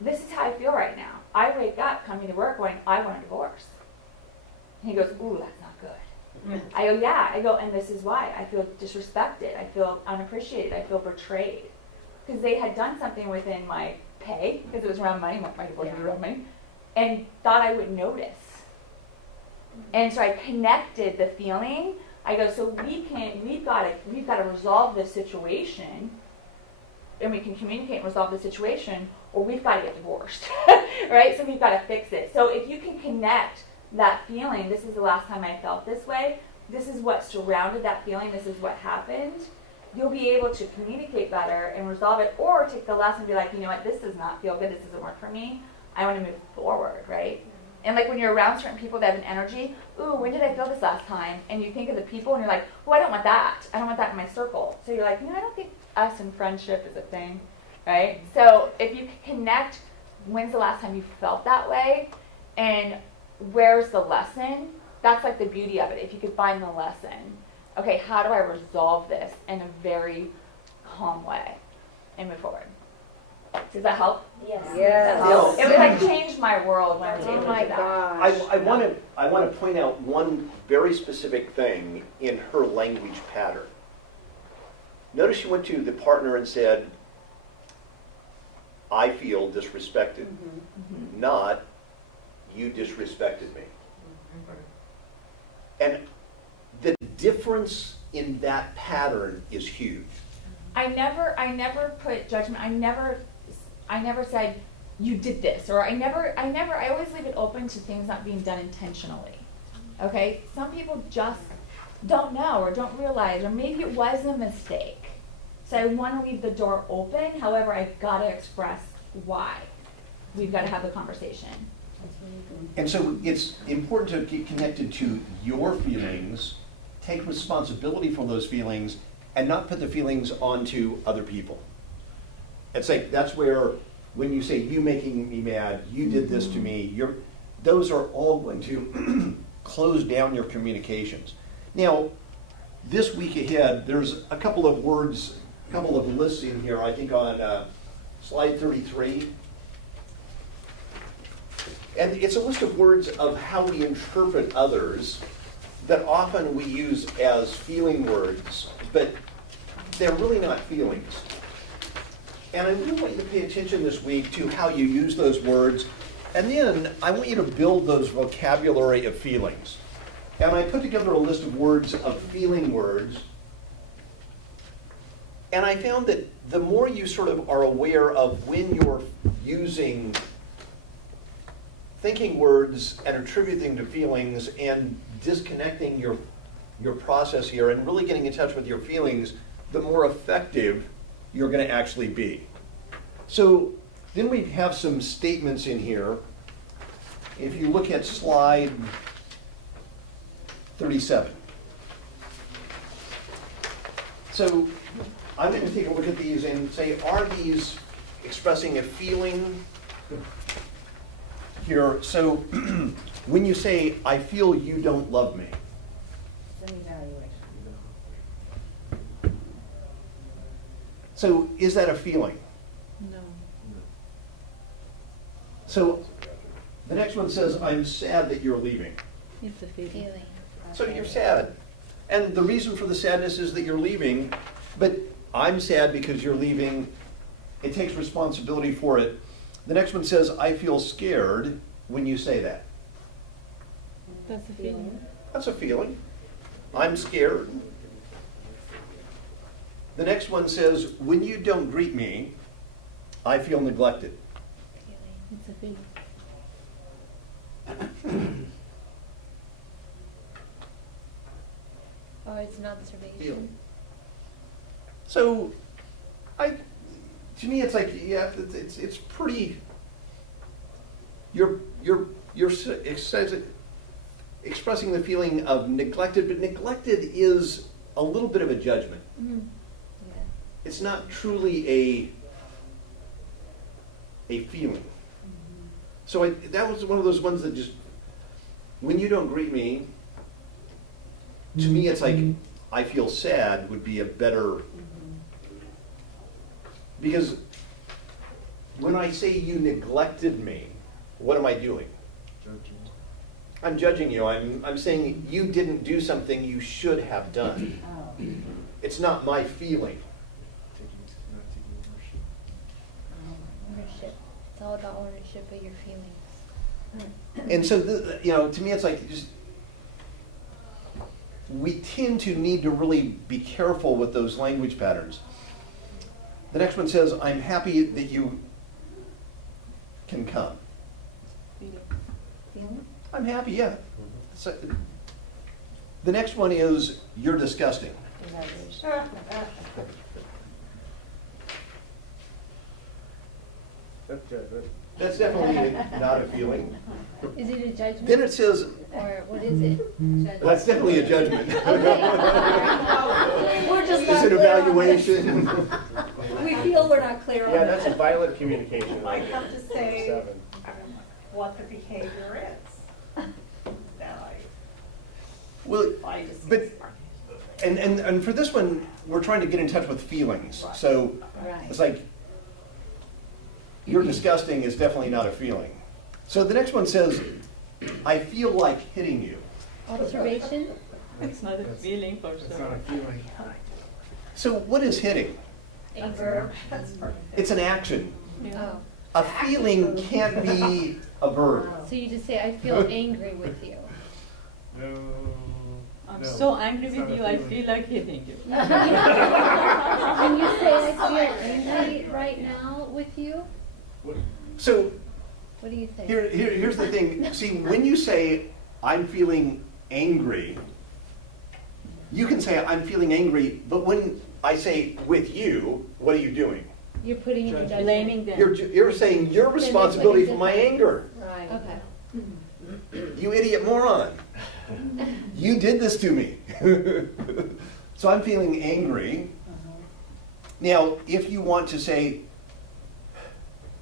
this is how I feel right now. I wake up coming to work going, I want a divorce. And he goes, ooh, that's not good. I go, yeah. I go, and this is why. I feel disrespected. I feel unappreciated. I feel betrayed. Because they had done something within my pay, because it was around money, my divorce was around money, and thought I would notice. And so I connected the feeling. I go, so we've got to resolve this situation, and we can communicate and resolve the situation, or we've got to get divorced, right? So we've got to fix it. So if you can connect that feeling, this is the last time I felt this way, this is what surrounded that feeling, this is what happened, you'll be able to communicate better and resolve it, or take the lesson and be like, you know what, this does not feel good, this doesn't work for me, I want to move forward, right? And like when you're around certain people that have an energy, ooh, when did I feel this last time? And you think of the people and you're like, well, I don't want that. I don't want that in my circle. So you're like, I don't think us and friendship is a thing, right? So if you can connect, when's the last time you felt that way? And where's the lesson? That's like the beauty of it. If you could find the lesson, okay, how do I resolve this in a very calm way and move forward? Does that help? Yes. Yes. It would like change my world when I was able Oh to my do that. gosh. I want to point out one very specific thing in her language pattern. Notice she went to the partner and said, I feel disrespected, not you disrespected me. And the difference in that pattern is huge. I never put judgment. I never said you did this, or I always leave it open to things not being done intentionally. Okay? Some people just don't know or don't realize, or maybe it was a mistake. So I want to leave the door open. However, I've got to express why. We've got to have the conversation. And so it's important to get connected to your feelings, take responsibility for those feelings, and not put the feelings onto other people. It's like, that's where, when you say, you making me mad, you did this to me, those are all going to close down your communications. Now, this week ahead, there's a couple of words, a couple of lists in here, I think on slide 33. And it's a list of words of how we interpret others that often we use as feeling words, but they're really not feelings. And I really want you to pay attention this week to how you use those words, and then I want you to build those vocabulary of feelings. And I put together a list of words of feeling words, and I found that the more you sort of are aware of when you're using thinking words and attributing to feelings and disconnecting your process here and really getting in touch with your feelings, the more effective you're going to actually be. So then we have some statements in here. If you look at slide 37. So I'm going to take a look at these and say, are these expressing a feeling here? So when you say, I feel you don't love me, so is that a feeling? No. So the next one says, I'm sad that you're leaving. It's a feeling. Feeling. So you're sad. And the reason for the sadness is that you're leaving, but I'm sad because you're leaving. It takes responsibility for it. The next one says, I feel scared when you say that. That's a feeling. That's a feeling. I'm scared. The next one says, when you don't greet me, I feel neglected. It's a feeling. Or it's an observation. Feeling. So, to me, it's like, yeah, it's pretty. You're expressing the feeling of neglected, but neglected is a little bit of a judgment. Mm. Yeah. It's not truly a feeling. So that was one of those ones that just, when you don't greet me, to me it's like, I feel sad would be a better, because when I say you neglected me, what am I doing? I'm judging you. I'm saying you didn't do something you should have done. It's not my feeling. Ownership. It's all about ownership of your feelings. And so, to me, it's like just, we tend to need to really be careful with those language patterns. The next one says, I'm happy that you can come. Feeling. I'm happy, yeah. So, the next one is, you're disgusting. That's definitely not a feeling. Is it a judgment? Then it says, Or what is it? Judgment. that's definitely a judgment. We're just It's not an clear on evaluation. We feel we're not clear on Yeah, that. that's violent communication. You might have to say 7. what the behavior is. That Well, I just. but, and for this one, we're trying to get in touch with feelings. So Right. it's like, you're disgusting is definitely not a feeling. So the next one says, I feel like hitting you. Observation? It's not a feeling for It's not sure. a feeling. So what is hitting? Anger. That's perfect. It's an action. Yeah. Oh. A feeling can't be a verb. So you just say, I feel angry with you. No. I'm No, so angry it's with not a you, I feeling. feel like hitting you. When you say, I feel angry right now with you, So what do you think? here's the thing. See, when you say, I'm feeling angry, you can say, I'm feeling angry, but when I say with you, what are you doing? You're putting in a judgment. Blaming them. You're saying your responsibility for my anger. Right. Okay. You idiot moron. You did this to me. So I'm feeling angry. Now, if you want to say,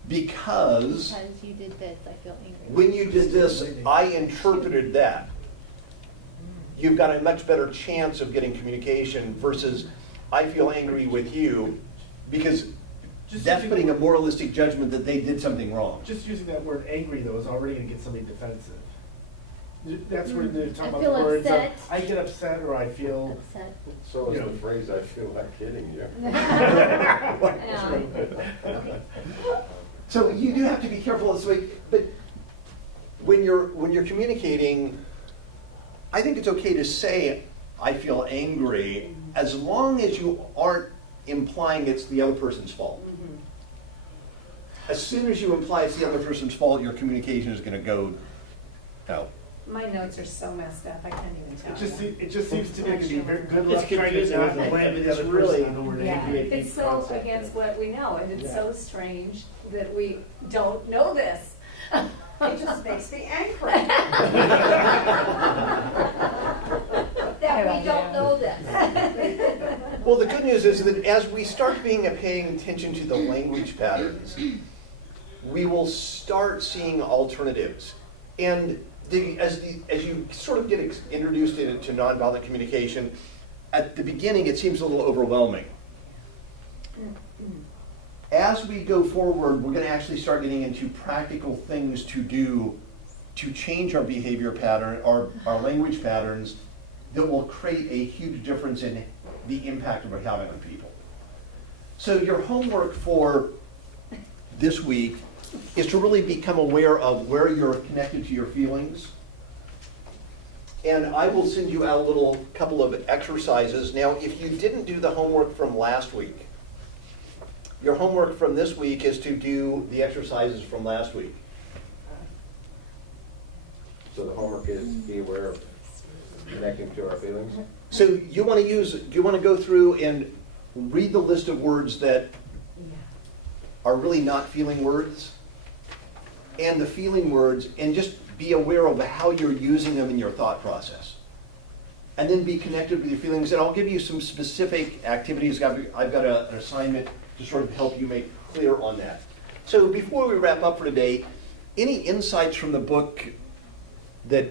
because Because you did this, I feel angry. when you did this, I interpreted that, you've got a much better chance of getting communication versus I feel angry with you because that's putting a moralistic judgment that they did something wrong. Just using that word angry, though, is already gonna get somebody defensive. That's where they're talking I about feel the words of, upset. I get upset, or I feel. Upset. So is You know. the phrase, I feel like hitting you. So you do have to be careful this way, but when you're communicating, I think it's okay to say, I feel angry, as long as you aren't implying it's the other person's fault. As soon as you imply it's the other person's fault, your communication is gonna go out. My notes are so messed up, I can't even tell. It just seems to me like it'd be very good It's luck trying to confusing, not isn't it? blame the It's other really- person on the word Yeah, angry. it's so against what we know, and it's so strange that we don't know this. It just makes me angry. That we don't know this. Well, the good news is that as we start paying attention to the language patterns, we will start seeing alternatives. And as you sort of get introduced into nonviolent communication, at the beginning it seems a little overwhelming. As we go forward, we're going to actually start getting into practical things to do to change our behavior pattern, our language patterns, that will create a huge difference in the impact we're having on people. So your homework for this week is to really become aware of where you're connected to your feelings. And I will send you out a little couple of exercises. Now, if you didn't do the homework from last week, your homework from this week is to do the exercises from last week. So the homework is be aware of connecting to our feelings. So you want to go through and read the list of words that are really not feeling words, and the feeling words, and just be aware of how you're using them in your thought process. And then be connected with your feelings, and I'll give you some specific activities. I've got an assignment to sort of help you make clear on that. So before we wrap up for today, any insights from the book that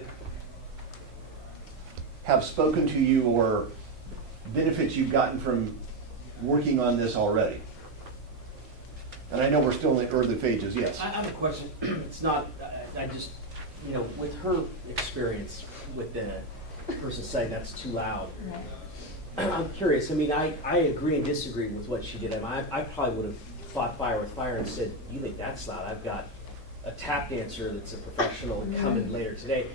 have spoken to you or benefits you've gotten from working on this already? And I know we're still in the early phases, yes. I have a question. It's not, I just, with her experience with the person saying that's too loud, I'm curious. I mean, I agree and disagree with what she did. I probably would have fought fire with fire and said, you think that's loud? I've got a tap dancer that's a professional coming later today.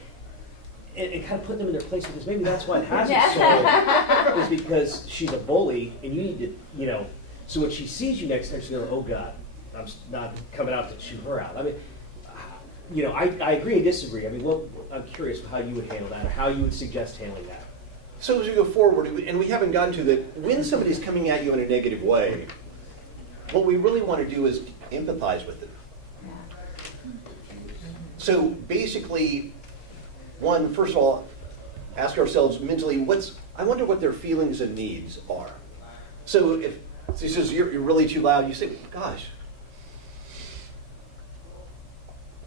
And kind of put them in their place, because maybe that's why it hasn't sold, is because she's a bully, and you need to, so when she sees you next time, she's going, oh God, I'm not coming out to chew her out. I mean, I agree and disagree. I mean, I'm curious how you would handle that, or how you would suggest handling that. So as we go forward, and we haven't gotten to that, when somebody's coming at you in a negative way, what we really want to do is empathize with it. So basically, first of all, ask ourselves mentally, I wonder what their feelings and needs are. So if she says, you're really too loud, you say, gosh,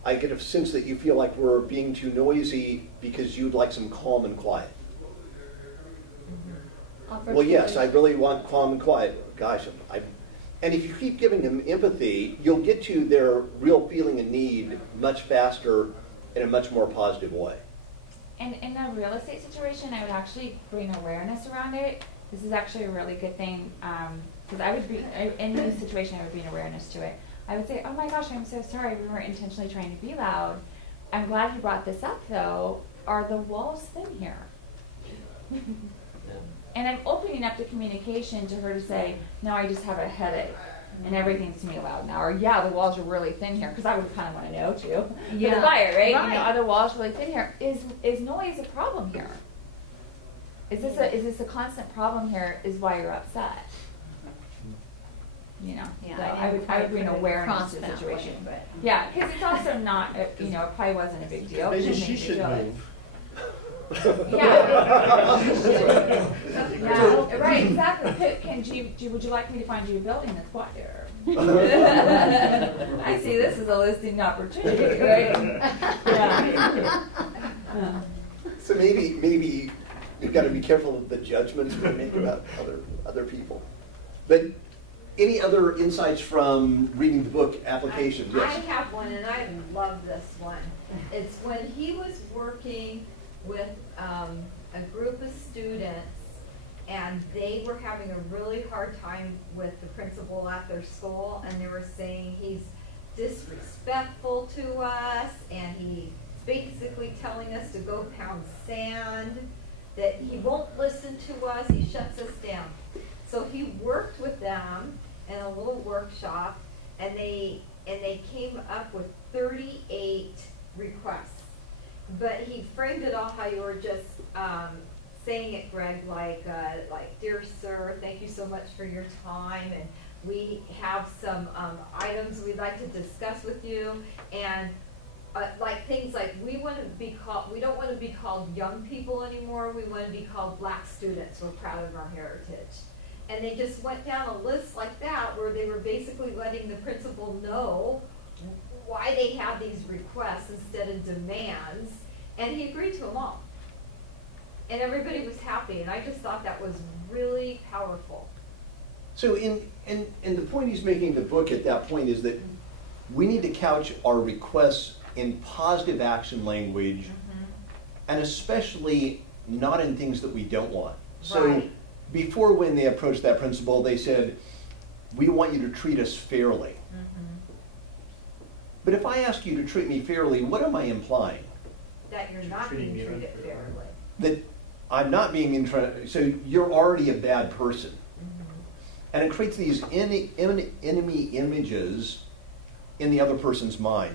I get a sense that you feel like we're being too noisy because you'd like some calm and quiet. Well, yes, I really want calm and quiet. Gosh, and if you keep giving them empathy, you'll get to their real feeling and need much faster in a much more positive way. And in a real estate situation, I would actually bring awareness around it. This is actually a really good thing, because in this situation, I would bring awareness to it. I would say, oh my gosh, I'm so sorry, we weren't intentionally trying to be loud. I'm glad you brought this up though. Are the walls thin here? And I'm opening up the communication to her to say, no, I just have a headache and everything's to me loud now. Or yeah, the walls are really thin here, because I would kind of want to know too. For the buyer, right? Are the walls really thin here? Is noise a problem here? Is this a constant problem here? Is why you're upset? Yeah, so I would bring awareness to the situation. Yeah, because it's also not, it probably wasn't a big deal. Maybe she should move. Yeah. Yeah, right, exactly. Would you like me to find you a building that's quieter? I see this as a listing opportunity, right? Yeah. So maybe you've got to be careful of the judgments we make about other people. But any other insights from reading the book applications? I Yes. have one, and I love this one. It's when he was working with a group of students, and they were having a really hard time with the principal at their school, and they were saying he's disrespectful to us, and he's basically telling us to go pound sand, that he won't listen to us, he shuts us down. So he worked with them in a little workshop, and they came up with 38 requests. But he framed it all how you were just saying it, Greg, like, dear sir, thank you so much for your time, and we have some items we'd like to discuss with you, and like things like we don't want to be called young people anymore, we want to be called black students, we're proud of our heritage. And they just went down a list like that where they were basically letting the principal know why they had these requests instead of demands, and he agreed to them all. And everybody was happy, and I just thought that was really powerful. So in the point he's making in the book at that point is that we need to couch our requests in positive action language, and especially not in things that we don't want. So Right. before, when they approached that principal, they said, we want you to treat us fairly. But if I ask you to treat me fairly, what am I implying? That you're not being Treating me treated unfairly. fairly. That I'm not being so you're already a bad person. And it creates these enemy images in the other person's mind.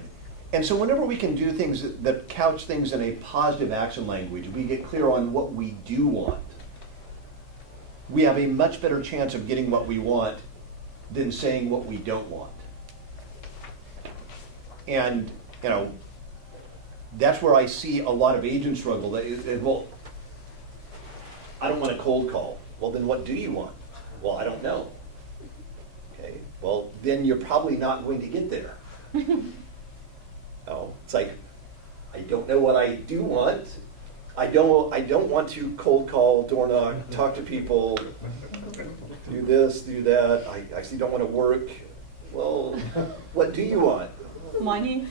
And so whenever we can do things that couch things in a positive action language, we get clear on what we do want. We have a much better chance of getting what we want than saying what we don't want. And, that's where I see a lot of agents struggle. Well, I don't want a cold call. Well, then what do you want? Well, I don't know. Okay, well, then you're probably not going to get there. Oh, it's like, I don't know what I do want. I don't want to cold call, door knock, talk to people, do this, do that. I actually don't want to work. Well, what do you want? Money.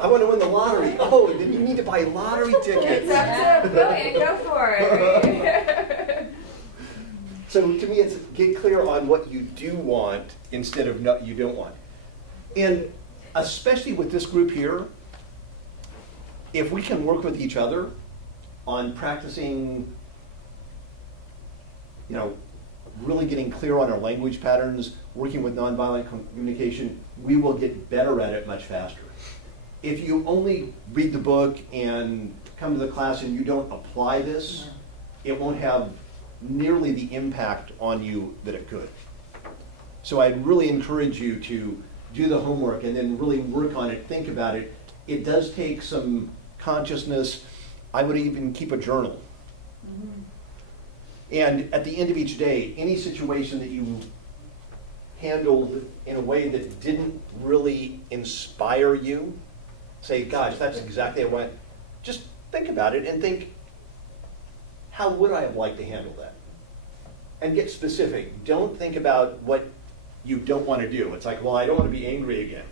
I want to win the lottery. Oh, then you need to buy lottery tickets. It's up to brilliant, go for it. So to me, it's get clear on what you do want instead of what you don't want. And especially with this group here, if we can work with each other on practicing, really getting clear on our language patterns, working with nonviolent communication, we will get better at it much faster. If you only read the book and come to the class and you don't apply this, it won't have nearly the impact on you that it could. So I'd really encourage you to do the homework and then really work on it, think about it. It does take some consciousness. I would even keep a journal. And at the end of each day, any situation that you handled in a way that didn't really inspire you, say, gosh, that's exactly what I want. Just think about it and think, how would I have liked to handle that? And get specific. Don't think about what you don't want to do. It's like, well, I don't want to be angry again.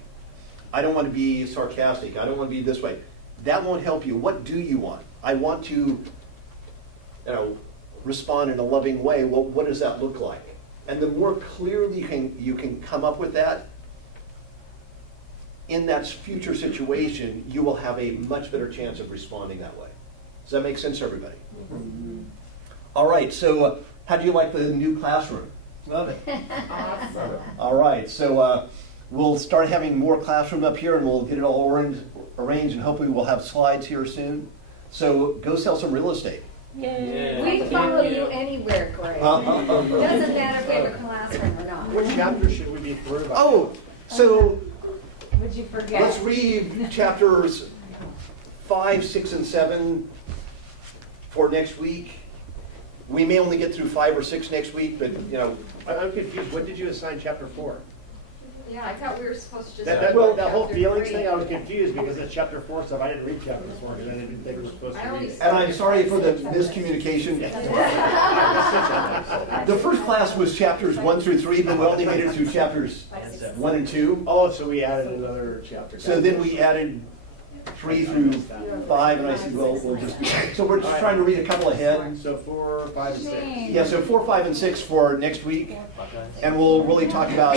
I don't want to be sarcastic. I don't want to be this way. That won't help you. What do you want? I want to, respond in a loving way. Well, what does that look like? And the more clearly you can come up with that, in that future situation, you will have a much better chance of responding that way. Does that make sense to everybody? All right, so how do you like the new classroom? Love it. Awesome. All right, so we'll start having more classroom up here and we'll get it all arranged and hopefully we'll have slides here soon. So go sell some real estate. We follow you anywhere, Greg. Doesn't matter if we have a classroom or not. What chapter should we be through by? Oh, so Would you forget? let's read chapters 5, 6, and 7 for next week. We may only get through 5 or 6 next week, but I'm confused. What did you assign chapter 4? Yeah, I thought we were supposed to just. That read that whole chapter feelings 3. thing, I was confused because it's chapter 4 stuff. I didn't read chapter 4 because I didn't think we were supposed to I read only it. And I'm sorry for the miscommunication. The first class was chapters 1 through 3, but we only made it through chapters 1 and 2. Oh, so we added another chapter. So then we added 3 through 5, and I said, well, we'll just, so we're just trying to read a couple ahead. So 4, 5, and 6. Yeah, so 4, 5, and 6 for next week. And we'll really talk about